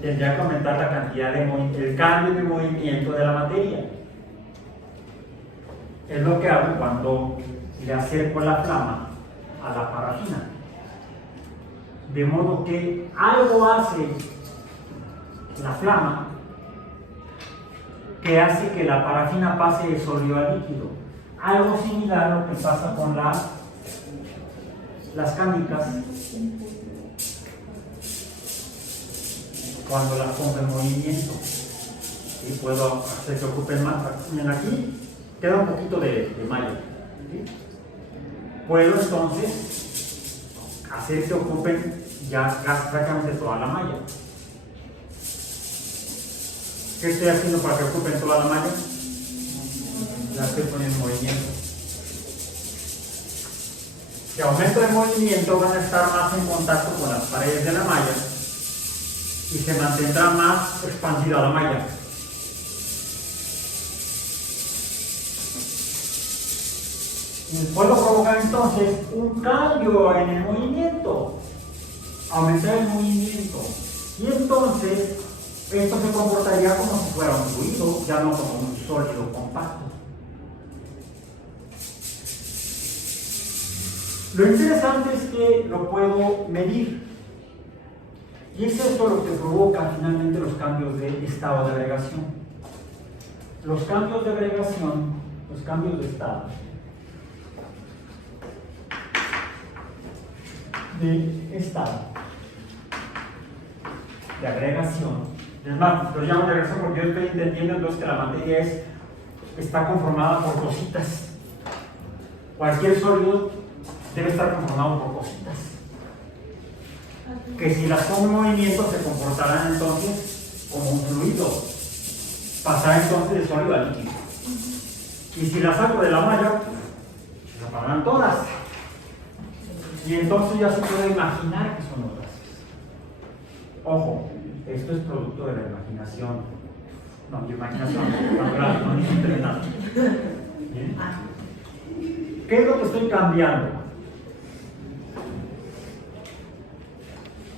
Tendría que aumentar la cantidad de el cambio de movimiento de la materia. Es lo que hago cuando le acerco la flama a la parafina. De modo que algo hace la flama que hace que la parafina pase de sólido a líquido. Algo similar a lo que pasa con las canicas cuando las pongo en movimiento. Y puedo hacer que ocupen más. Miren, aquí queda un poquito de malla. ¿Sí? Puedo entonces hacer que ocupen ya prácticamente toda la malla. ¿Qué estoy haciendo para que ocupen toda la malla? La estoy poniendo en movimiento. Si aumento el movimiento, van a estar más en contacto con las paredes de la malla y se mantendrá más expandida la malla. Y puedo provocar entonces un cambio en el movimiento, aumentar el movimiento, y entonces esto se comportaría como si fuera un fluido, ya no como un sólido compacto. Lo interesante es que lo puedo medir, y es esto lo que provoca finalmente los cambios de estado de agregación. Los cambios de agregación, los cambios de estado de agregación. Es más, lo llamo de agregación porque yo estoy entendiendo entonces que la materia está conformada por cositas. Cualquier sólido debe estar conformado por cositas, que si las pongo en movimiento se comportarán entonces como un fluido, pasará entonces de sólido a líquido. Y si las saco de la malla, se separarán todas. Y entonces ya se puede imaginar que son los gases. Ojo, esto es producto de la imaginación. No, mi imaginación, natural, no necesito nada. ¿Bien? ¿Qué es lo que estoy cambiando?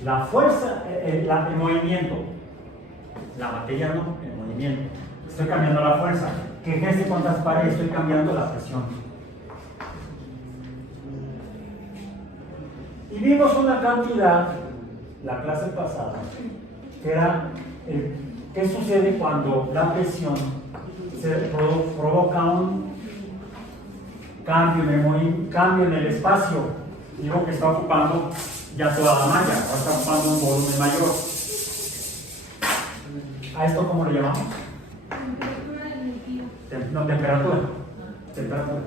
La fuerza, el movimiento. La materia no, el movimiento. Estoy cambiando la fuerza. ¿Qué ejerce contra las paredes? Estoy cambiando la presión. Y vimos una cantidad, la clase pasada, que era qué sucede cuando la presión provoca un cambio en el espacio. Digo que está ocupando ya toda la malla, ahora está ocupando un volumen mayor. ¿A esto cómo le llamamos? Temperatura del líquido. No, temperatura. Temperatura.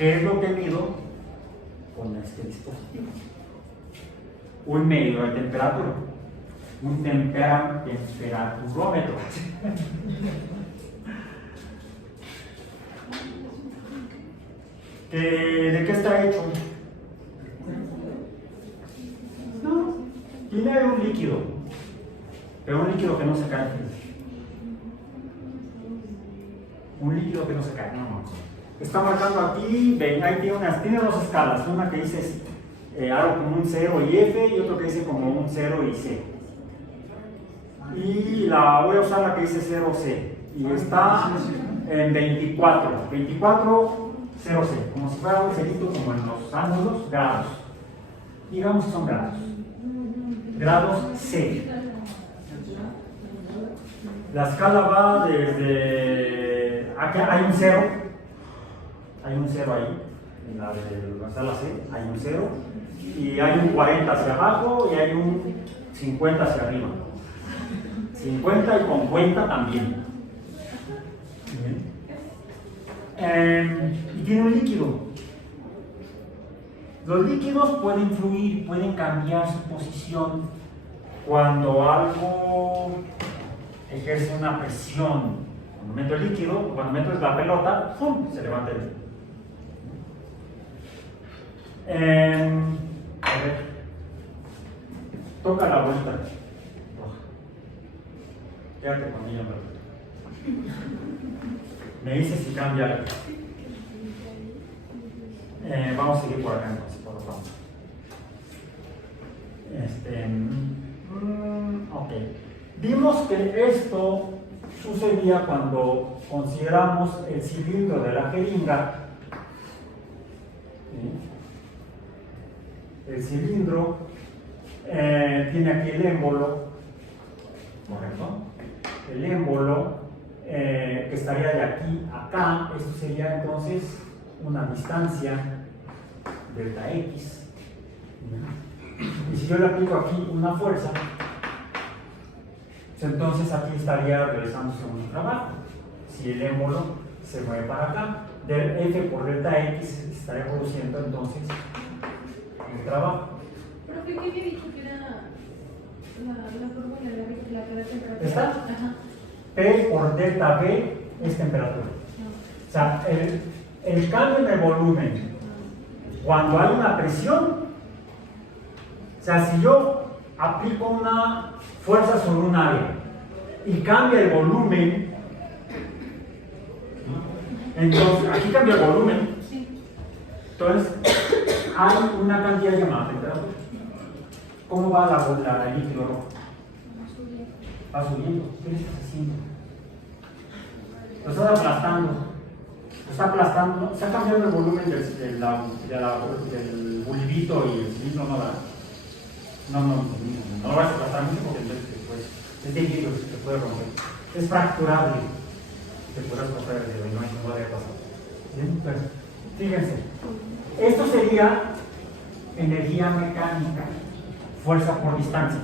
¿Qué es lo que mido con este dispositivo? Un medidor de temperatura, un temperaturómetro. ¿De qué está hecho? No, tiene un líquido, pero un líquido que no se cae. Un líquido que no se cae. No. Está marcando aquí, ven, ahí tiene dos escalas, una que dice algo como un 0 y F y otro que dice como un 0 y C. Y voy a usar la que dice 0C y está en 24, 0C, como si fuera un cerito como en los ángulos, grados. Digamos que son grados. Grados C. La escala va desde... Aquí hay un 0. Hay un 0 ahí. En la de la sala C hay un 0. Y hay un 40 hacia abajo y hay un 50 hacia arriba. 50 y con cuenta también. Y tiene un líquido. Los líquidos pueden fluir, pueden cambiar su posición cuando algo ejerce una presión. Cuando meto el líquido, cuando meto la pelota, ¡pum!, se levanta el líquido. A ver, toca la bolita. Quédate con ella, me dice si cambia algo. Vamos a seguir por acá entonces, por lo pronto. Ok. Vimos que esto sucedía cuando consideramos el cilindro de la jeringa. El cilindro tiene aquí el émbolo, ¿correcto? El émbolo que estaría de aquí a acá. Esto sería entonces una distancia delta X. Y si yo le aplico aquí una fuerza, entonces aquí estaría realizándose un trabajo. Si el émbolo se mueve para acá, del F por delta X estaría produciendo entonces un trabajo. Profe, ¿qué había dicho que era la fórmula de la temperatura? ¿Está? Ajá. P por delta V es temperatura. No. O sea, el cambio en el volumen, cuando hay una presión, o sea, si yo aplico una fuerza sobre un área y cambia el volumen, entonces aquí cambia el volumen, entonces hay una cantidad llamada temperatura. ¿Cómo va la líquido rojo? Va subiendo. ¿Qué le estás haciendo? Lo estás aplastando. Lo está aplastando. Está cambiando el volumen del bulbito y el cilindro, ¿no? No lo vas a aplastar mucho porque pues, es difícil, se puede romper. Es fracturable. Te puedes romper y no debe pasar. Bien, pues, fíjense. Esto sería energía mecánica, fuerza por distancia.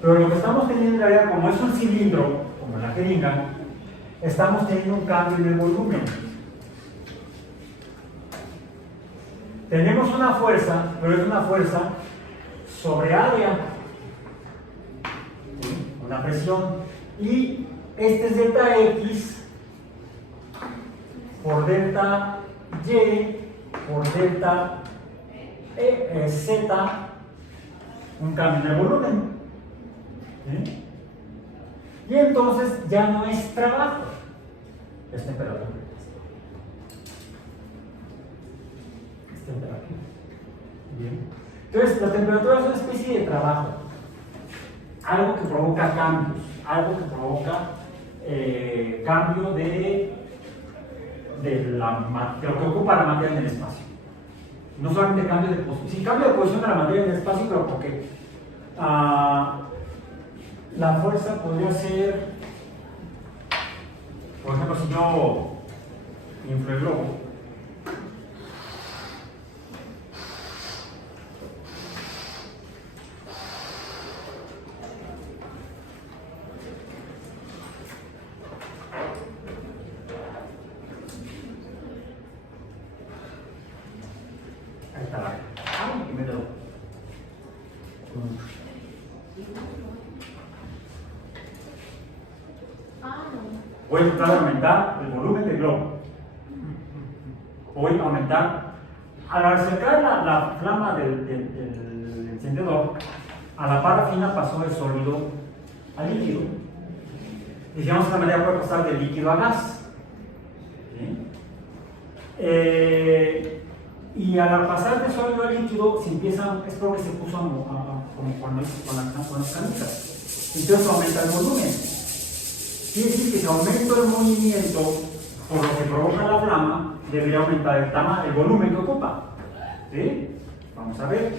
Pero lo que estamos teniendo en realidad, como es un cilindro, como la jeringa, estamos teniendo un cambio en el volumen. Tenemos una fuerza, pero es una fuerza sobre área, una presión, y este es delta X por delta Y por delta Z, un cambio en el volumen. Y entonces ya no es trabajo, es temperatura. Es temperatura. Bien. Entonces, la temperatura es una especie de trabajo, algo que provoca cambios, algo que provoca cambio de lo que ocupa la materia en el espacio. No solamente cambio de posición, sí, cambio de posición de la materia en el espacio, pero porque la fuerza podría ser, por ejemplo, si yo inflo el globo, Voy a tratar de aumentar el volumen del globo. Voy a aumentar, al acercar la flama del encendedor, a la par fina pasó del sólido al líquido. Digamos que la manera puede pasar de líquido a gas. ¿Sí? Y al pasar de sólido al líquido, se empieza, es porque se puso como con las canicas. Entonces aumenta el volumen. Quiere decir que si aumento el movimiento por lo que provoca la flama, debería aumentar el tamaño, el volumen que ocupa. ¿Sí? Vamos a ver.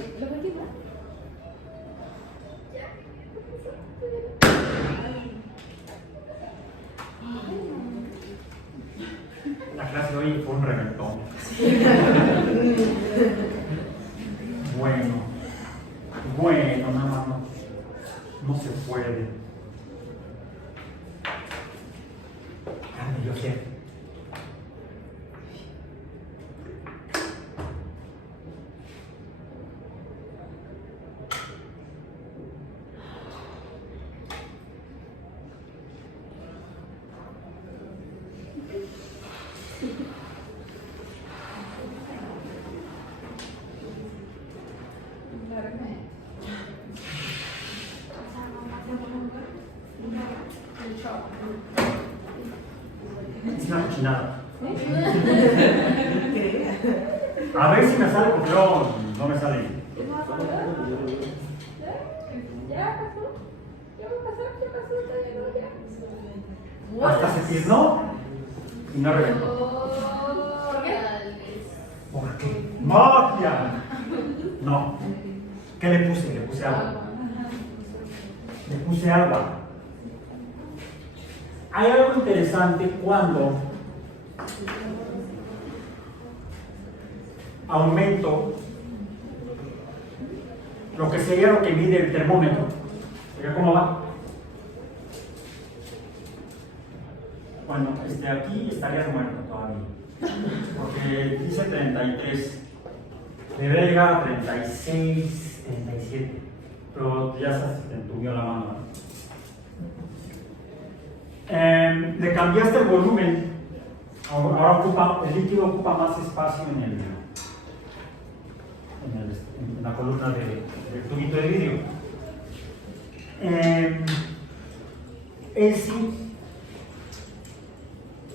La clase de hoy fue un reventón. Bueno, nada más no se puede. Yo sé. Es una cochinada. A ver si me sale, porque no me sale. ¿Ya pasó? ¿Qué va a pasar? ¿Qué pasó? ¿Ya? Hasta se tiznó y no reventó. ¿Por qué? ¿Por qué? ¡Magia! No. ¿Qué le puse? Le puse agua. Le puse agua. Hay algo interesante cuando aumento lo que sería lo que mide el termómetro. ¿Vean cómo va? Bueno, aquí estaría muerto todavía. Porque dice 33. Debería llegar a 36, 37. Pero ya se te entumió la mano. Le cambiaste el volumen. Ahora el líquido ocupa más espacio en la columna del tubito de vidrio.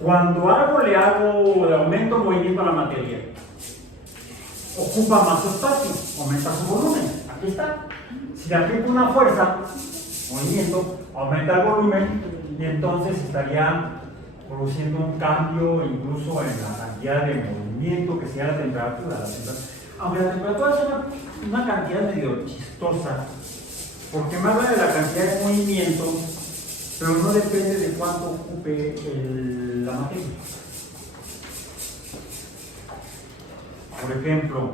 Cuando algo le aumento el movimiento a la materia, ocupa más espacio, aumenta su volumen. Aquí está. Si le aplico una fuerza, movimiento, aumenta el volumen y entonces estaría produciendo un cambio incluso en la cantidad de movimiento que sea la temperatura. Aunque la temperatura es una cantidad medio chistosa, porque más habla de la cantidad de movimiento, pero no depende de cuánto ocupe la materia. Por ejemplo,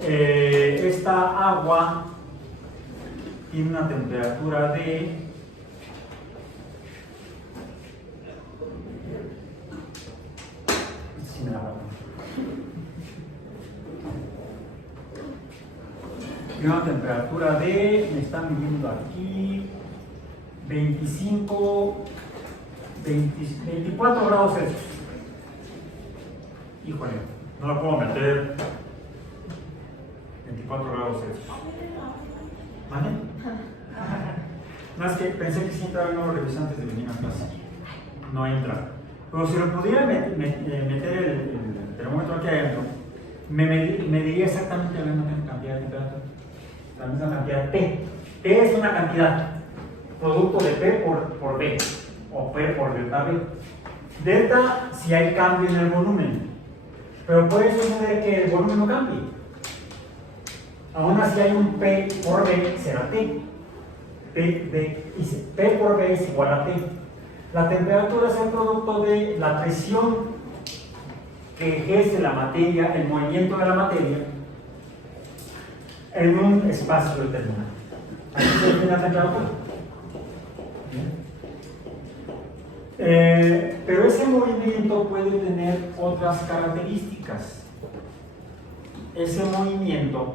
esta agua tiene una temperatura de una temperatura de, me están midiendo aquí, 24 grados Celsius. Híjole, no lo puedo meter. 24 grados Celsius. ¿Vale? Más que pensé que sí entraba en revisé antes de venir a clase. No entra. Pero si lo pudiera meter el termómetro aquí adentro, me diría exactamente la misma cantidad de temperatura. La misma cantidad de T. T es una cantidad, producto de P por B, o P por delta B. Delta si hay cambio en el volumen, pero puede suceder que el volumen no cambie. Aún así hay un P por B, será T. P por B es igual a T. La temperatura es el producto de la presión que ejerce la materia, el movimiento de la materia, en un espacio determinado. Aquí se define la temperatura. Pero ese movimiento puede tener otras características. Ese movimiento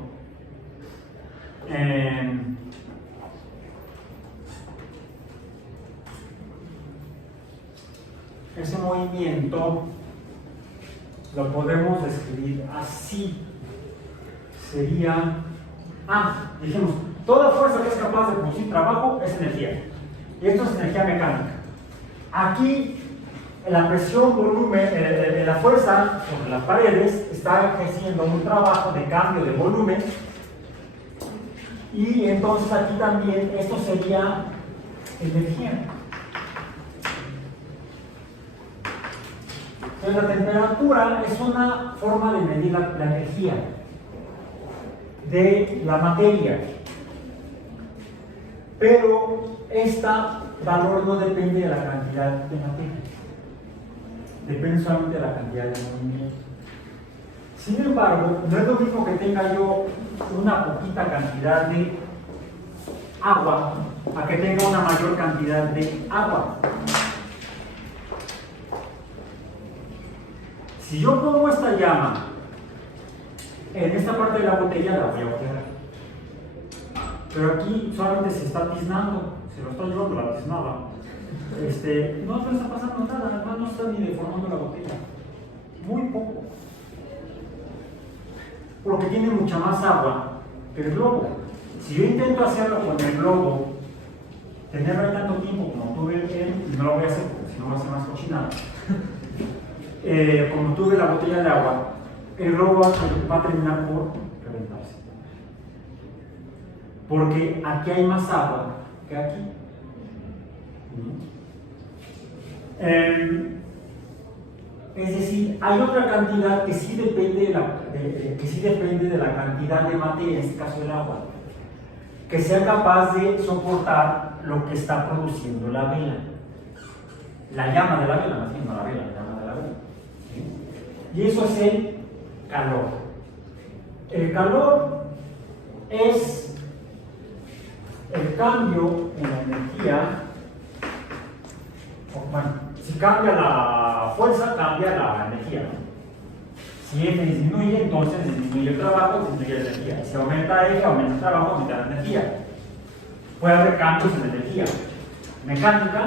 ese movimiento lo podemos describir así. Sería, dijimos, toda fuerza que es capaz de producir trabajo es energía. Y esto es energía mecánica. Aquí, la presión, volumen, la fuerza sobre las paredes está ejerciendo un trabajo de cambio de volumen. Y entonces aquí también esto sería energía. Entonces la temperatura es una forma de medir la energía de la materia. Pero este valor no depende de la cantidad de materia. Depende solamente de la cantidad de movimiento. Sin embargo, no es lo mismo que tenga yo una poquita cantidad de agua a que tenga una mayor cantidad de agua. Si yo pongo esta llama en esta parte de la botella, la voy a voltear. Pero aquí solamente se está tiznando, se lo está llevando la tiznada. No está pasando nada, además no está ni deformando la botella. Muy poco. Porque tiene mucha más agua que el globo. Si yo intento hacerlo con el globo, tenerlo ahí tanto tiempo como tuve él, y no lo voy a hacer porque si no va a ser más cochinada. Como tuve la botella de agua, el globo va a terminar por reventarse. Porque aquí hay más agua que aquí. Es decir, hay otra cantidad que sí depende de la cantidad de materia, en este caso el agua, que sea capaz de soportar lo que está produciendo la vela. La llama de la vela, más bien, no la vela, la llama de la vela. ¿Sí? Y eso es el calor. El calor es el cambio en la energía. Bueno, si cambia la fuerza, cambia la energía. Si F disminuye, entonces disminuye el trabajo, disminuye la energía. Si aumenta F, aumenta el trabajo, aumenta la energía. Puede haber cambios en la energía mecánica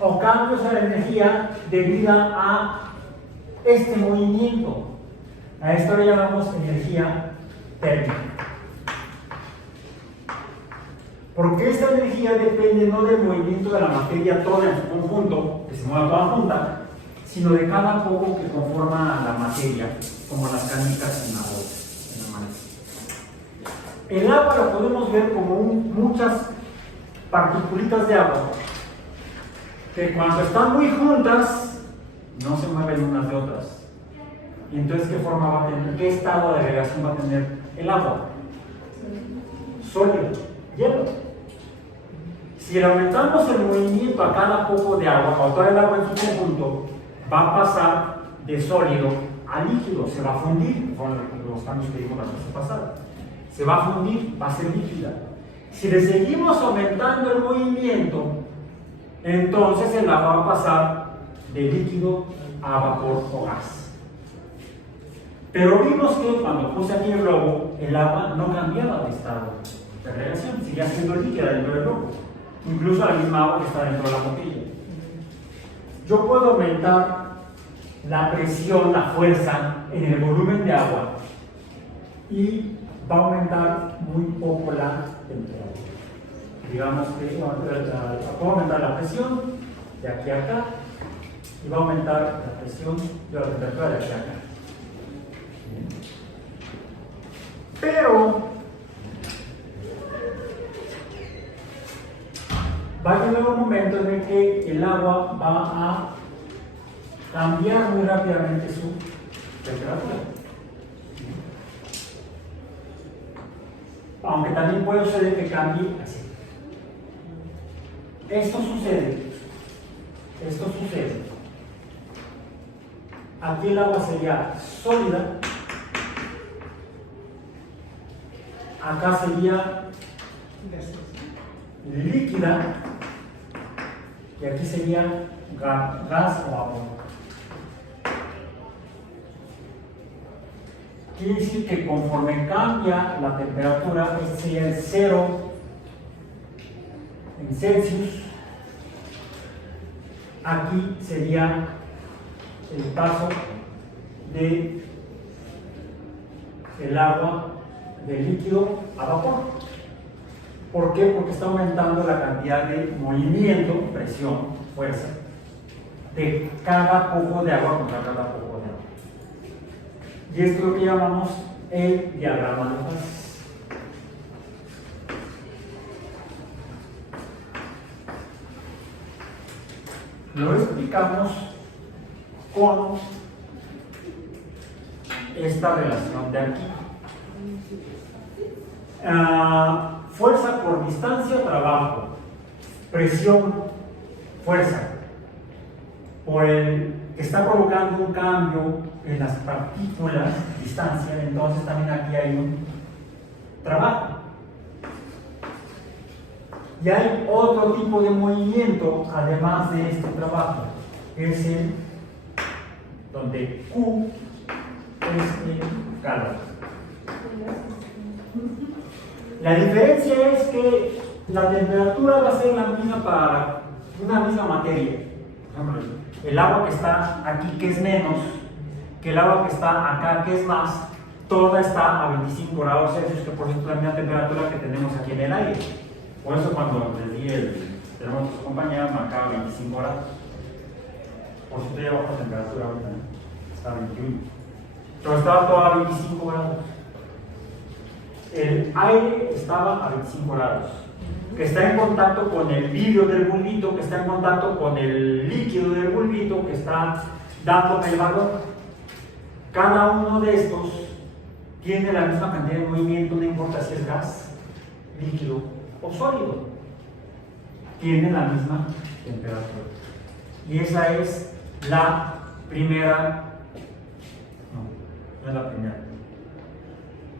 o cambios en la energía debido a este movimiento. A esto le llamamos energía térmica. Porque esta energía depende no del movimiento de la materia toda en su conjunto, que se mueva toda junta, sino de cada poco que conforma la materia, como las canicas en la maíz. El agua lo podemos ver como muchas particulitas de agua, que cuando están muy juntas, no se mueven unas de otras. Y entonces, ¿qué forma va a tener? ¿Qué estado de agregación va a tener el agua? Sólido, hielo. Si le aumentamos el movimiento a cada poco de agua, o toda el agua en su conjunto, va a pasar de sólido a líquido, se va a fundir, con los cambios que vimos la vez pasada. Se va a fundir, va a ser líquida. Si le seguimos aumentando el movimiento, entonces el agua va a pasar de líquido a vapor o gas. Pero vimos que cuando puse aquí el globo, el agua no cambiaba de estado de agregación, seguía siendo líquida dentro del globo. Incluso la misma agua que está dentro de la botella. Yo puedo aumentar la presión, la fuerza en el volumen de agua y va a aumentar muy poco la temperatura. Digamos que puedo aumentar la presión de aquí a acá y va a aumentar la presión de la temperatura de aquí a acá. Pero va a llegar un momento en el que el agua va a cambiar muy rápidamente su temperatura. Aunque también puede suceder que cambie así. Esto sucede. Aquí el agua sería sólida. Acá sería líquida. Y aquí sería gas o vapor. Quiere decir que conforme cambia la temperatura, este sería el 0 en Celsius, aquí sería el paso de el agua del líquido a vapor. ¿Por qué? Porque está aumentando la cantidad de movimiento, presión, fuerza, de cada poco de agua contra cada poco de agua. Y esto es lo que llamamos el diagrama de fases. Lo explicamos con esta relación de aquí. Fuerza por distancia, trabajo. Presión, fuerza. Por el que está provocando un cambio en las partículas, distancia, entonces también aquí hay un trabajo. Y hay otro tipo de movimiento, además de este trabajo, es el donde Q es el calor. La diferencia es que la temperatura va a ser la misma para una misma materia. Por ejemplo, el agua que está aquí, que es menos, que el agua que está acá, que es más, toda está a 25 grados Celsius, que por cierto es la misma temperatura que tenemos aquí en el aire. Por eso cuando les di el termómetro a su compañera marcaba 25 grados. Por cierto ya bajó la temperatura ahorita, ¿no? Está a 21. Pero estaba todo a 25 grados. El aire estaba a 25 grados. Que está en contacto con el vidrio del bulbito, que está en contacto con el líquido del bulbito, que está dándome el valor. Cada uno de estos tiene la misma cantidad de movimiento, no importa si es gas, líquido o sólido. Tiene la misma temperatura. Y esa es la primera, no es la primera,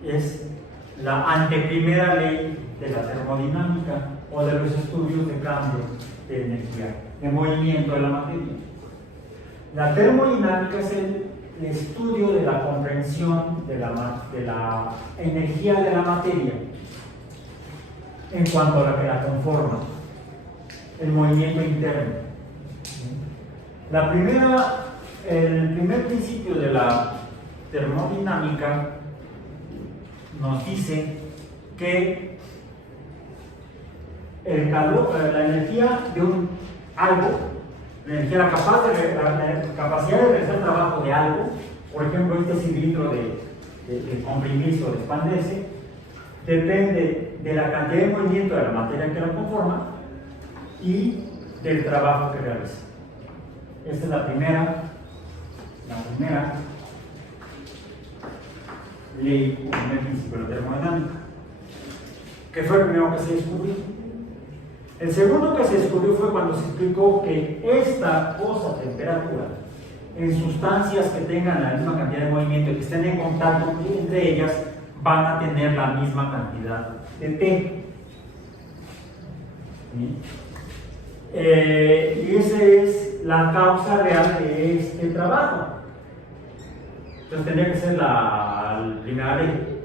es la anteprimera ley de la termodinámica o de los estudios de cambio de energía, de movimiento de la materia. La termodinámica es el estudio de la comprensión de la energía de la materia en cuanto a la que la conforma, el movimiento interno. El primer principio de la termodinámica nos dice que el calor, la energía de un algo, la capacidad de realizar trabajo de algo, por ejemplo, este cilindro de comprimirse o de expandirse, depende de la cantidad de movimiento de la materia que la conforma y del trabajo que realiza. Esta es la primera ley, o primer principio de la termodinámica, que fue el primero que se descubrió. El segundo que se descubrió fue cuando se explicó que esta cosa, temperatura, en sustancias que tengan la misma cantidad de movimiento y que estén en contacto entre ellas, van a tener la misma cantidad de T. ¿Sí? Y esa es la causa real de este trabajo. Entonces tendría que ser la primera ley.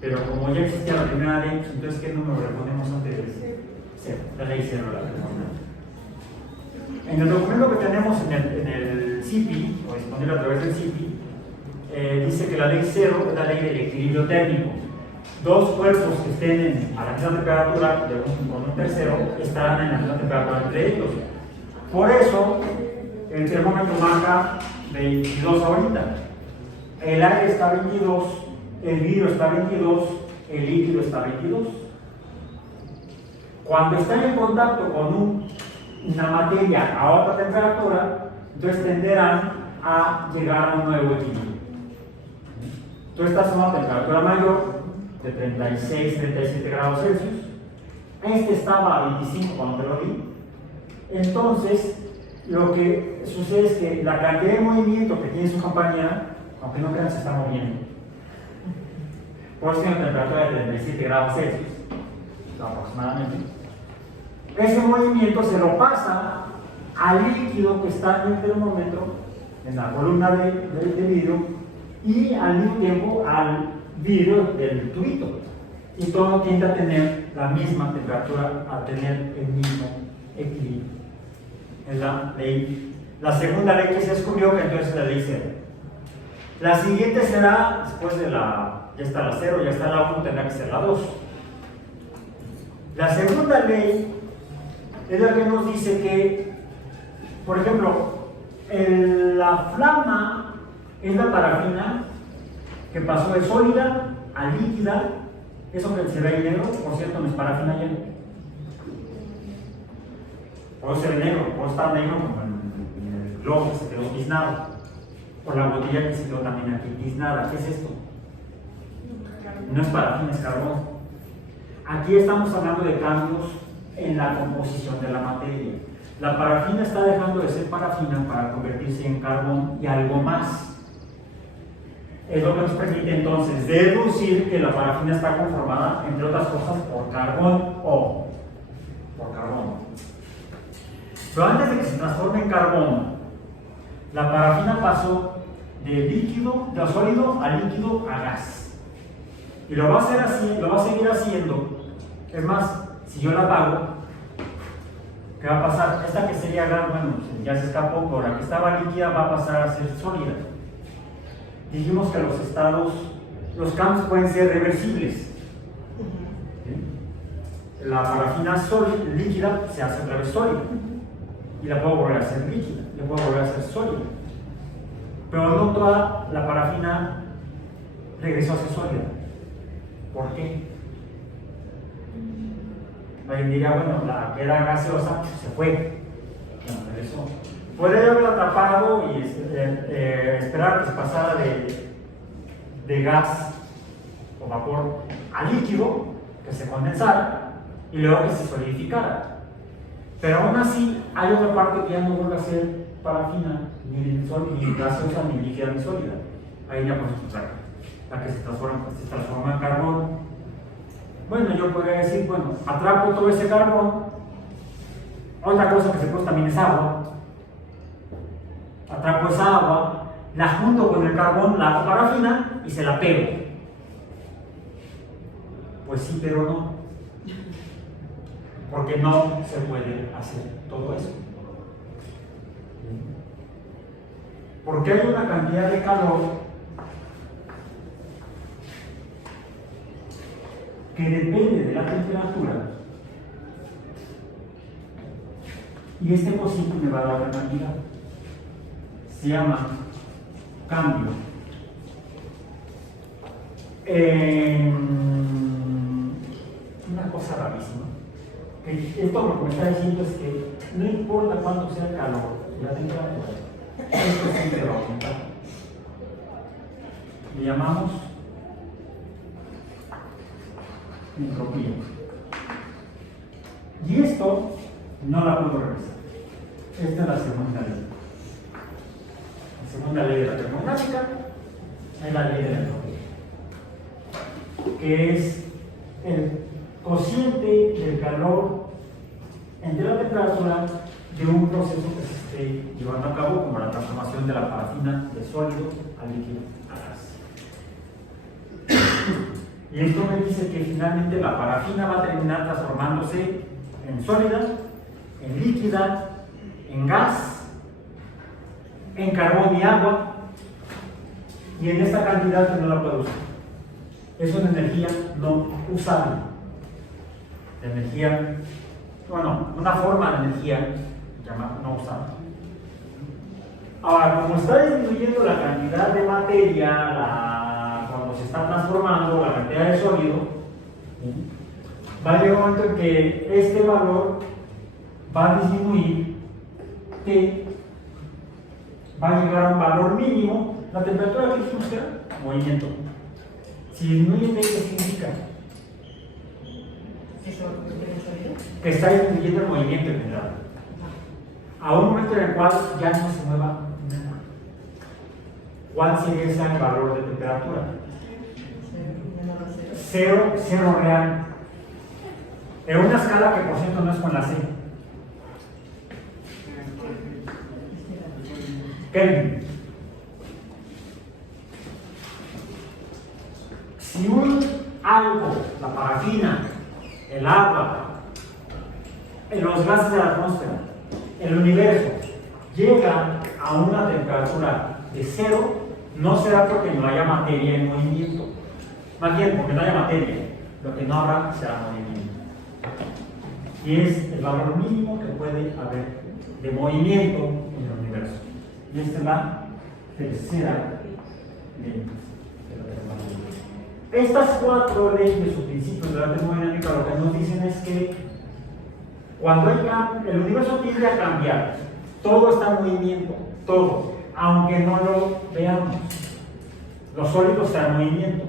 Pero como ya existía la primera ley, entonces ¿qué número le ponemos antes de ese? Cero. La ley cero la tenemos. En el documento que tenemos en el CIPI, o disponible a través del CIPI, dice que la ley cero es la ley del equilibrio térmico. Dos cuerpos que estén a la misma temperatura con un tercero estarán en la misma temperatura entre ellos. Por eso el termómetro marca 22 ahorita. El aire está 22, el vidrio está 22, el líquido está 22. Cuando están en contacto con una materia a otra temperatura, entonces tenderán a llegar a un nuevo equilibrio. Tú estás a una temperatura mayor de 36, 37 grados Celsius. Este estaba a 25 cuando te lo di. Entonces, lo que sucede es que la cantidad de movimiento que tiene su compañera, aunque no crean, se está moviendo. Por eso tiene una temperatura de 37 grados Celsius, aproximadamente. Ese movimiento se lo pasa al líquido que está en el termómetro, en la columna de vidrio, y al mismo tiempo al vidrio del tubito. Y todo tiende a tener la misma temperatura, a tener el mismo equilibrio. Es la ley. La segunda ley que se descubrió, que entonces es la ley 0. La siguiente será, después de la, ya está la 0, ya está la 1, tendrá que ser la 2. La segunda ley es la que nos dice que, por ejemplo, la flama es la parafina que pasó de sólida a líquida. Eso que se ve ahí negro, por cierto, no es parafina ya. Puede ser negro, puede estar negro como en el globo que se quedó tiznado, o la botella que se quedó también aquí tiznada. ¿Qué es esto? No es parafina, es carbón. Aquí estamos hablando de cambios en la composición de la materia. La parafina está dejando de ser parafina para convertirse en carbón y algo más. Es lo que nos permite entonces deducir que la parafina está conformada, entre otras cosas, por carbón o por carbón. Pero antes de que se transforme en carbón, la parafina pasó de líquido, de sólido a líquido a gas. Y lo va a hacer así, lo va a seguir haciendo. Es más, si yo la apago, ¿qué va a pasar? Esta que sería gas, bueno, ya se escapó, pero la que estaba líquida va a pasar a ser sólida. Dijimos que los estados, los cambios pueden ser reversibles. ¿Sí? La parafina líquida se hace otra vez sólida. Y la puedo volver a hacer líquida, la puedo volver a hacer sólida. Pero no toda la parafina regresó a ser sólida. ¿Por qué? Alguien diría, bueno, la que era gaseosa se fue. No, regresó. Puede haberla atrapado y esperar que se pasara de gas o vapor a líquido, que se condensara y luego que se solidificara. Pero aún así hay otra parte que ya no vuelve a ser parafina, ni gaseosa, ni líquida, ni sólida. Ahí ya podemos usar la que se transforma en carbón. Bueno, yo podría decir, bueno, atrapo todo ese carbón. Otra cosa que se produce también es agua. Atrapo esa agua, la junto con el carbón, la hago parafina y se la pego. Pues sí, pero no. Porque no se puede hacer todo eso. Porque hay una cantidad de calor que depende de la temperatura y este cosito me va a dar una cantidad. Se llama cambio. Una cosa rarísima. Que esto lo que me está diciendo es que no importa cuánto sea el calor, la temperatura, esto siempre va a aumentar. Le llamamos entropía. Y esto no la puedo regresar. Esta es la segunda ley. La segunda ley de la termodinámica es la ley de la entropía, que es el cociente del calor entre la temperatura de un proceso que se esté llevando a cabo, como la transformación de la parafina de sólido a líquido a gas. Y esto me dice que finalmente la parafina va a terminar transformándose en sólida, en líquida, en gas, en carbón y agua, y en esta cantidad que no la puedo usar. Es una energía no usable. La energía, bueno, una forma de energía llamada no usable. Ahora, como está disminuyendo la cantidad de materia, cuando se está transformando la cantidad de sólido, va a llegar un momento en que este valor va a disminuir, que va a llegar a un valor mínimo. La temperatura que dijimos que era movimiento. Si disminuye T, ¿qué significa? Que está disminuyendo el movimiento en general. A un momento en el cual ya no se mueva nada. ¿Cuál sería ese valor de temperatura? Cero real. En una escala que por cierto no es con la C. Kelvin. Si algo, la parafina, el agua, los gases de la atmósfera, el el universo llega a una temperatura de 0, no será porque no haya materia en movimiento. Más bien, porque no haya materia, lo que no habrá será movimiento. Y es el valor mínimo que puede haber de movimiento en el universo. Y esta es la tercera ley de la termodinámica. Estas 4 leyes o principios de la termodinámica lo que nos dicen es que cuando el universo tiende a cambiar, todo está en movimiento, todo, aunque no lo veamos. Los sólidos están en movimiento,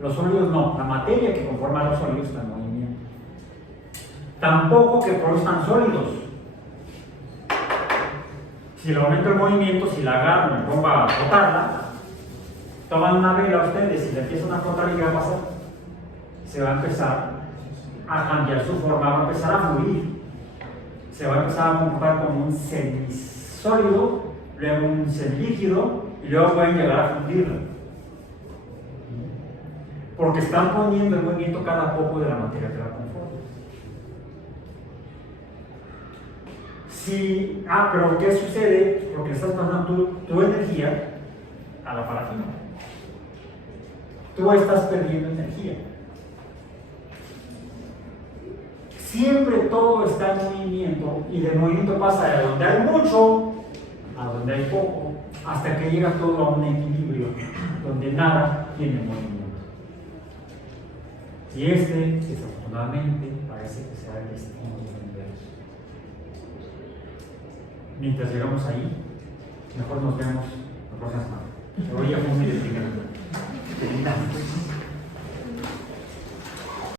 los sólidos no, la materia que conforma los sólidos está en movimiento. Tampoco que produzcan sólidos. Si le aumento el movimiento, si la agarro y me pongo a frotarla, toman una vela ustedes y le empiezan a frotar, y ¿qué va a pasar? Se va a empezar a cambiar su forma, va a empezar a fluir, se va a empezar a comportar como un semisólido, luego un semilíquido y luego pueden llegar a fundirlo, porque están poniendo en movimiento cada poco de la materia que la conforma. Pero ¿qué sucede? Porque estás pasando tu energía a la parafina. Tú estás perdiendo energía. Siempre todo está en movimiento y del movimiento pasa de donde hay mucho a donde hay poco, hasta que llega todo a un equilibrio donde nada tiene movimiento. Y desafortunadamente, parece que será el destino del universo. Mientras llegamos ahí, mejor nos vemos la próxima semana. Pero hoy ya fue muy despegado.